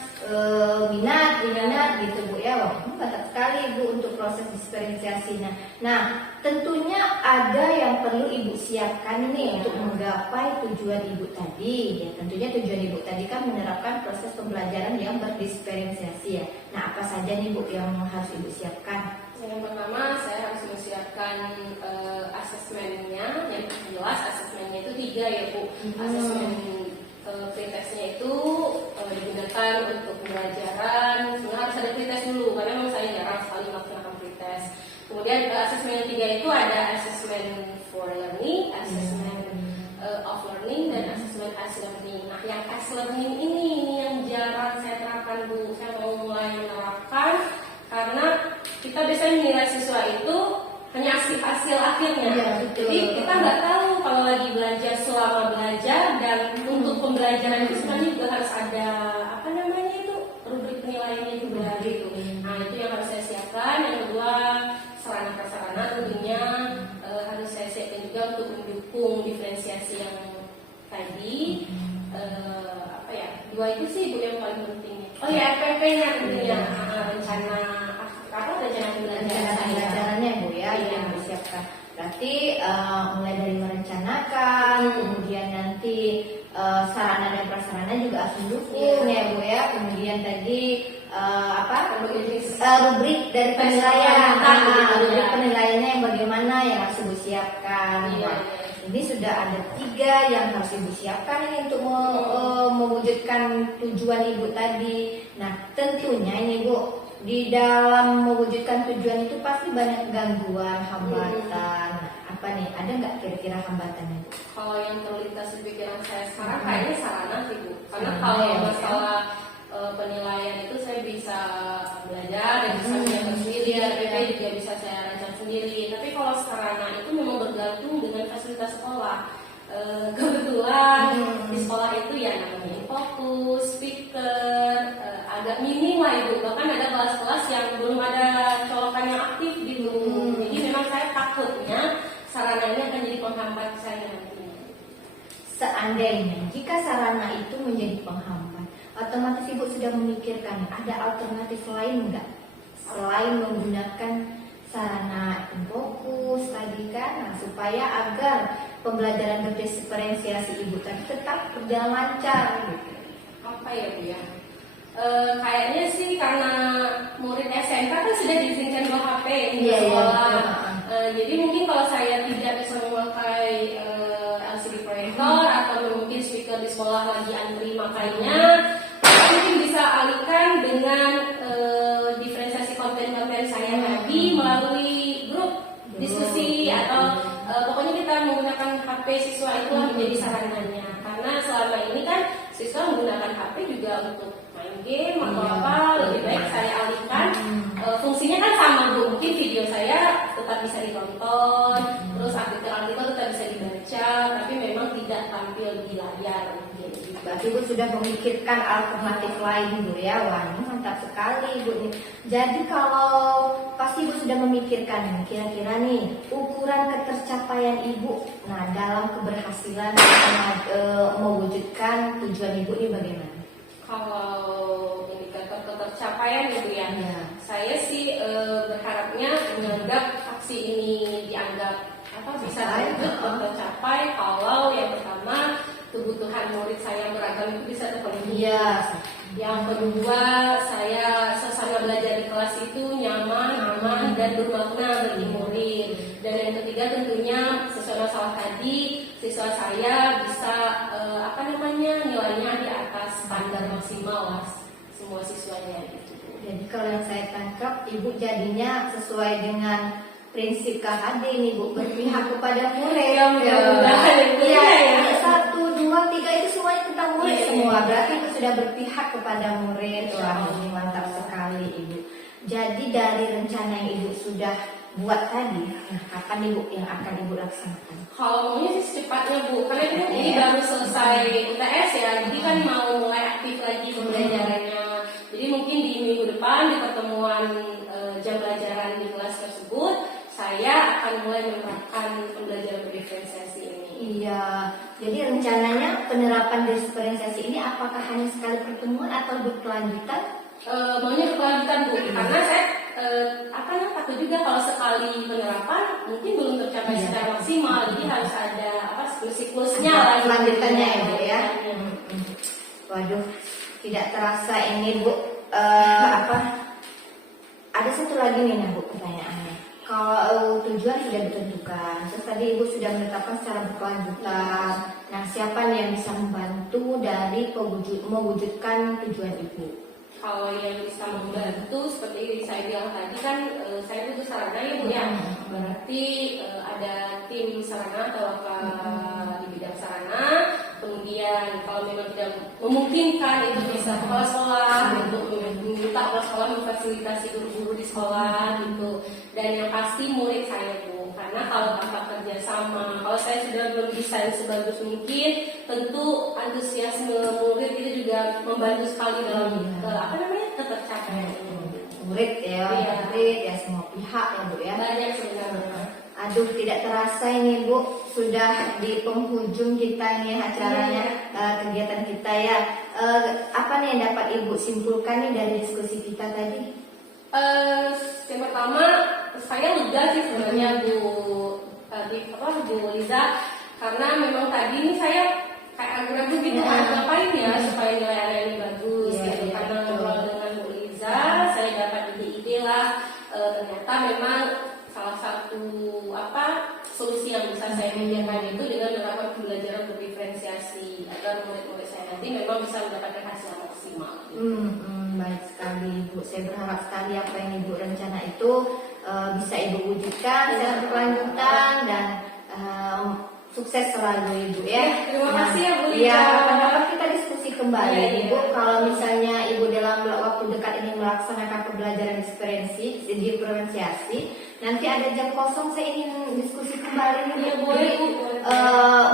minat gitu Bu ya. Wah, mantap sekali Bu untuk proses diferensiasinya. Nah, tentunya ada yang perlu Ibu siapkan ini untuk menggapai tujuan Ibu tadi. Ya, tentunya tujuan Ibu tadi kan menerapkan proses pembelajaran yang berdiferensiasi ya. Nah, apa saja nih Bu yang harus Ibu siapkan? Yang pertama saya harus mempersiapkan asesmennya. Yang jelas asesmennya itu 3 ya Bu. Asesmen pretestnya itu digunakan untuk pembelajaran. Sebenarnya harus ada pretest dulu karena memang saya jarang sekali melakukan pretest. Kemudian asesmen yang 3 itu ada asesmen for learning, asesmen of learning, dan asesmen as learning. Nah yang as learning ini yang jarang saya terapkan Bu. Saya mau mulai menerapkan karena kita biasanya nilai siswa itu hanya hasil akhirnya. Ya, betul. Jadi kita nggak tahu kalau lagi belajar selama belajar, dan untuk pembelajaran itu sebenarnya juga harus ada apa namanya itu rubrik penilaiannya juga gitu. Nah itu yang harus saya siapkan. Yang kedua sarana prasarana tentunya harus saya siapkan juga untuk mendukung diferensiasi yang tadi. Apa ya? 2 itu sih Bu yang paling penting. Oh ya RPP-nya tentunya rencana pembelajarannya Bu ya yang disiapkan. Berarti mulai dari merencanakan, kemudian nanti sarana dan prasarana juga harus mendukung ya Bu ya. Kemudian tadi rubrik dari penilaian, rubrik penilaiannya yang bagaimana yang harus Ibu siapkan. Ini sudah ada 3 yang harus Ibu siapkan ini untuk mewujudkan tujuan Ibu tadi. Nah tentunya ini Bu, di dalam mewujudkan tujuan itu pasti banyak gangguan, hambatan. Apa nih? Ada nggak kira-kira hambatannya Bu? Kalau yang terlintas di pikiran saya sekarang kayaknya sarana sih Bu. Karena Sarana, kalau ya, masalah penilaian itu saya bisa belajar dan bisa menyiapkan sendiri, RPP juga bisa saya rancang sendiri. Tapi kalau sarana itu memang bergantung dengan fasilitas sekolah. Kebetulan di sekolah itu ya namanya fokus, speaker, agak minim lah Ibu. Bahkan ada kelas-kelas yang belum ada colokan yang aktif gitu. Jadi memang saya takutnya sarananya akan jadi penghambat saya nantinya. Seandainya jika sarana itu menjadi penghambat, otomatis Ibu sudah memikirkan ada alternatif lain nggak selain menggunakan sarana fokus tadi kan, nah, supaya agar pembelajaran berdiferensiasi Ibu tadi tetap berjalan lancar gitu. Apa ya Bu ya? Kayaknya sih karena murid SMK kan sudah diizinkan bawa HP di sekolah. Jadi mungkin kalau saya tidak bisa memakai LCD proyektor atau mungkin speaker di sekolah lagi antri makanya, mungkin bisa alihkan dengan diferensiasi konten-konten saya tadi melalui grup diskusi atau pokoknya kita menggunakan HP siswa itu menjadi sarananya. Karena selama ini kan siswa menggunakan HP juga untuk main game atau apa, lebih baik saya alihkan. Fungsinya kan sama Bu, mungkin video saya tetap bisa ditonton, terus artikel-artikel tetap bisa dibaca, tapi memang tidak tampil di layar. Berarti Ibu sudah memikirkan alternatif lain Bu ya. Wah ini mantap sekali Ibu nih. Jadi kalau pasti Ibu sudah memikirkan kira-kira nih ukuran ketercapaian Ibu, nah dalam keberhasilan mewujudkan tujuan Ibu ini bagaimana? Kalau indikator ketercapaian gitu ya, saya sih berharapnya menganggap aksi ini dianggap bisa tercapai kalau yang pertama kebutuhan murid saya beragam itu bisa terpenuhi. Yang kedua, saya suasana belajar di kelas itu nyaman, aman, dan bermakna bagi murid. Dan yang ketiga tentunya sesuai masalah tadi, siswa saya bisa nilainya di atas standar maksimal lah semua siswanya gitu. Jadi kalau yang saya tangkap Ibu jadinya sesuai dengan prinsip KHD nih Bu, berpihak kepada murid. Iya, 1, 2, 3 itu semuanya tentang murid semua. Berarti itu sudah berpihak kepada murid. Wah, ini mantap sekali Ibu. Jadi dari rencana yang Ibu sudah buat tadi, nah kapan Ibu yang akan Ibu laksanakan? Kalau maunya sih secepatnya Bu, karena ini Iya. baru selesai UTS ya, jadi kan mau mulai aktif lagi pembelajarannya. Jadi mungkin di minggu depan di pertemuan jam pelajaran di kelas tersebut, saya akan mulai menerapkan pembelajaran berdiferensiasi ini. Iya, jadi rencananya penerapan diferensiasi ini apakah hanya sekali pertemuan atau berkelanjutan? Maunya berkelanjutan Bu, karena saya takut juga kalau sekali penerapan mungkin belum tercapai Iya. secara maksimal, jadi harus ada siklusnya lah. Kelanjutannya ya Bu ya. Waduh, tidak terasa ini Bu. Ada satu lagi nih Bu pertanyaannya. Kalau tujuan sudah ditentukan, terus tadi Ibu sudah menetapkan secara berkelanjutan. Nah, siapa nih yang bisa membantu dari mewujudkan tujuan Ibu? Kalau yang bisa membantu seperti saya bilang tadi kan saya butuh sarana ya Bu ya. Berarti ada tim sarana atau di bidang sarana. Kemudian kalau memang tidak memungkinkan itu bisa kepala sekolah untuk meminta kepala sekolah memfasilitasi guru-guru di sekolah gitu. Dan yang pasti murid saya Bu, karena kalau tanpa kerjasama, kalau saya sudah belum desain sebagus mungkin, tentu antusiasme murid itu juga membantu sekali dalam ketercapaian ini. Murid ya, Iya. murid ya, semua pihak ya Bu ya. Banyak sebenarnya. Aduh, tidak terasa ini Bu, sudah di penghujung kita nih acaranya, kegiatan kita ya. Apa nih yang dapat Ibu simpulkan nih dari diskusi kita tadi? Yang pertama saya lega sih sebenarnya Bu Liza, karena memang tadi ini saya kayak ragu-ragu gitu ngapain ya supaya nilai ini bagus Iya, gitu. iya, Karena betul. ngobrol dengan Bu Liza, saya dapat ide-ide lah. Ternyata memang salah satu solusi yang bisa saya pikirkan itu dengan menerapkan pembelajaran berdiferensiasi agar murid-murid saya nanti memang bisa mendapatkan hasil yang maksimal. Baik sekali Ibu. Saya berharap sekali apa yang Ibu rencana itu bisa Ibu wujudkan secara berkelanjutan dan sukses selalu Ibu ya. Terima kasih ya Bu Liza. Iya, kapan-kapan kita diskusi kembali Iya, Ibu. iya. Kalau misalnya Ibu dalam waktu dekat ini melaksanakan pembelajaran diferensiasi, nanti ada jam kosong saya ingin diskusi kembali nih. Iya, Bu. boleh, Jadi, Bu.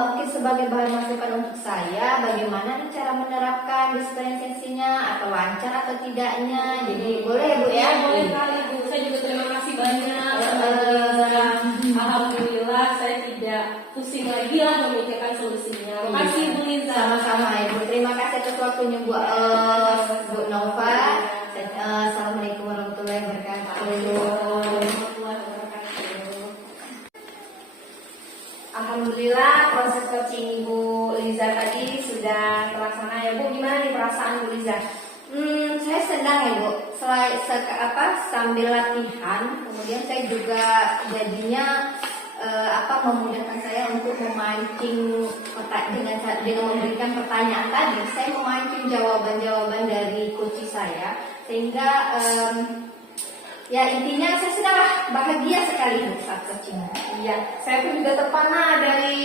mungkin sebagai bahan masukan untuk saya, bagaimana nih cara menerapkan diferensiasinya atau lancar atau tidaknya. Jadi boleh ya Bu ya. Ya, boleh sekali Bu. Saya juga terima kasih banyak sama Bu Liza. Alhamdulillah saya tidak pusing lagi lah memikirkan solusinya. Terima kasih Bu Liza. Sama-sama Ibu. Terima kasih atas waktunya Bu Nova. Assalamualaikum warahmatullahi wabarakatuh. Alhamdulillah proses coaching Ibu Liza tadi sudah terlaksana ya Bu. Gimana nih perasaan Bu Liza? Saya senang ya Bu. Sambil latihan, kemudian saya juga jadinya memudahkan saya untuk memancing dengan memberikan pertanyaan tadi. Saya memancing jawaban-jawaban dari coach saya, sehingga ya intinya saya sudah bahagia sekali saat coaching. Iya, saya pun juga terpana dari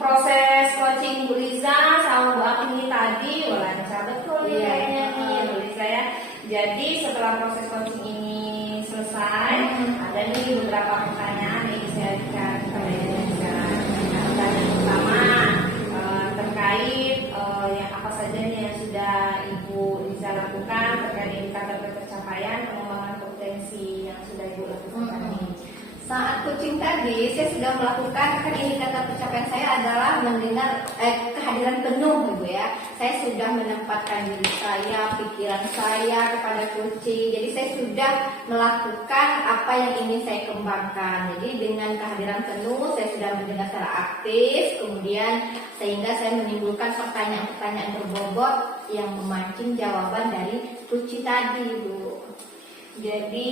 proses coaching Bu Liza sama Bu Akini tadi. Wah, lancar betul nih Iya. kayaknya nih Bu Liza ya. Jadi setelah proses coaching ini selesai, ada nih beberapa pertanyaan yang bisa saya kepada Ibu Liza. Nah, pertanyaan pertama terkait yang apa saja nih yang sudah Ibu Liza lakukan terkait indikator pencapaian pengembangan kompetensi yang sudah Ibu lakukan tadi. Saat coaching tadi, saya sudah melakukan, kan indikator pencapaian saya adalah mendengar kehadiran penuh, Ibu ya. Saya sudah menempatkan diri saya, pikiran saya kepada coaching. Jadi saya sudah melakukan apa yang ingin saya kembangkan. Jadi dengan kehadiran penuh, saya sudah mendengar secara aktif, kemudian sehingga saya menimbulkan pertanyaan-pertanyaan berbobot yang memancing jawaban dari coaching tadi, Bu. Jadi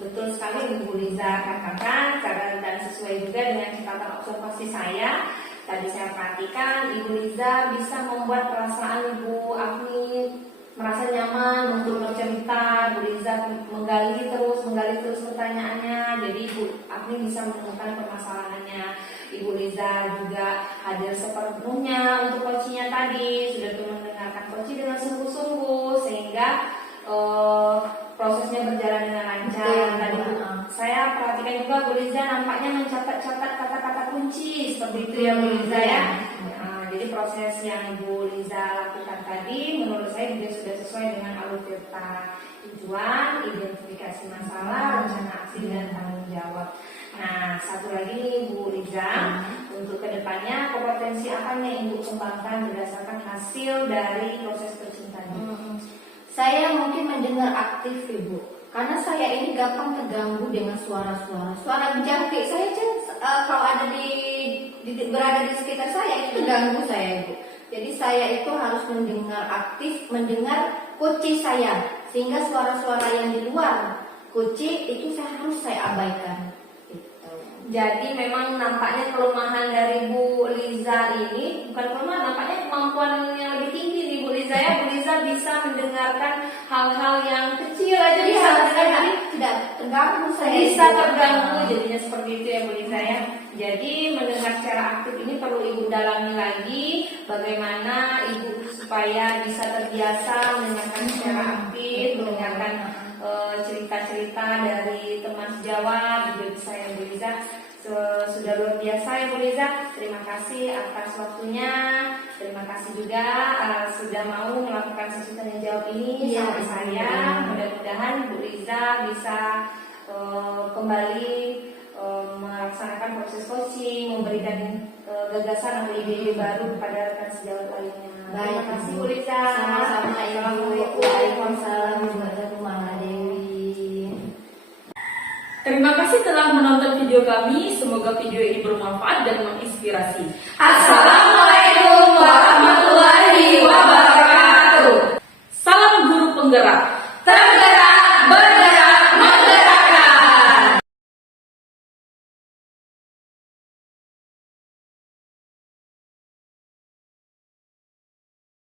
betul sekali Ibu Liza katakan dan sesuai juga dengan catatan observasi saya. Tadi saya perhatikan Ibu Liza bisa membuat perasaan Ibu Agni merasa nyaman untuk bercerita. Bu Liza menggali terus pertanyaannya. Jadi Ibu Agni bisa menemukan permasalahannya. Ibu Liza juga hadir sepenuhnya untuk coachingnya tadi, sudah mendengarkan coaching dengan sungguh-sungguh sehingga prosesnya berjalan dengan lancar. Tadi Bu juga Bu Liza nampaknya mencatat-catat kata-kata kunci seperti itu ya Bu Liza ya. Nah, jadi proses yang Bu Liza lakukan tadi menurut saya juga sudah sesuai dengan alur peta tujuan, identifikasi masalah, rencana aksi dan tanggung jawab. Nah, satu lagi nih Bu Liza, untuk kedepannya kompetensi apa nih untuk kembangkan berdasarkan hasil dari proses coaching tadi? Saya mungkin mendengar aktif Ibu, karena saya ini gampang terganggu dengan suara berjangkrik. Saya kalau ada berada di sekitar saya itu terganggu saya Ibu. Jadi saya itu harus mendengar aktif, mendengar coaching saya, sehingga suara-suara yang di luar coaching itu harus saya abaikan. Gitu. Jadi memang nampaknya kelemahan dari Bu Liza ini bukan kelemahan, nampaknya kemampuan yang lebih tinggi nih Bu Liza ya. Bu Liza bisa mendengarkan hal-hal yang kecil aja bisa mendengar, Jadi tidak terganggu saya. bisa terganggu jadinya seperti itu ya Bu Liza ya. Jadi mendengar secara aktif ini perlu Ibu dalami lagi bagaimana Ibu supaya bisa terbiasa mendengarkan secara aktif, mendengarkan cerita-cerita dari teman sejawat juga bisa ya Bu Liza. Sudah luar biasa ya Bu Liza. Terima kasih atas waktunya. Terima kasih juga sudah mau melakukan sesi tanya jawab ini sama saya. Mudah-mudahan Bu Liza bisa kembali melaksanakan proses coaching, memberikan gagasan atau ide-ide baru kepada rekan sejawat lainnya. Terima kasih Bu Liza. Sama-sama Ibu. Waalaikumsalam warahmatullahi Dewi. Terima kasih telah menonton video kami. Semoga video ini bermanfaat dan menginspirasi. Assalamualaikum warahmatullahi wabarakatuh. Salam guru penggerak. Tergerak bergerak.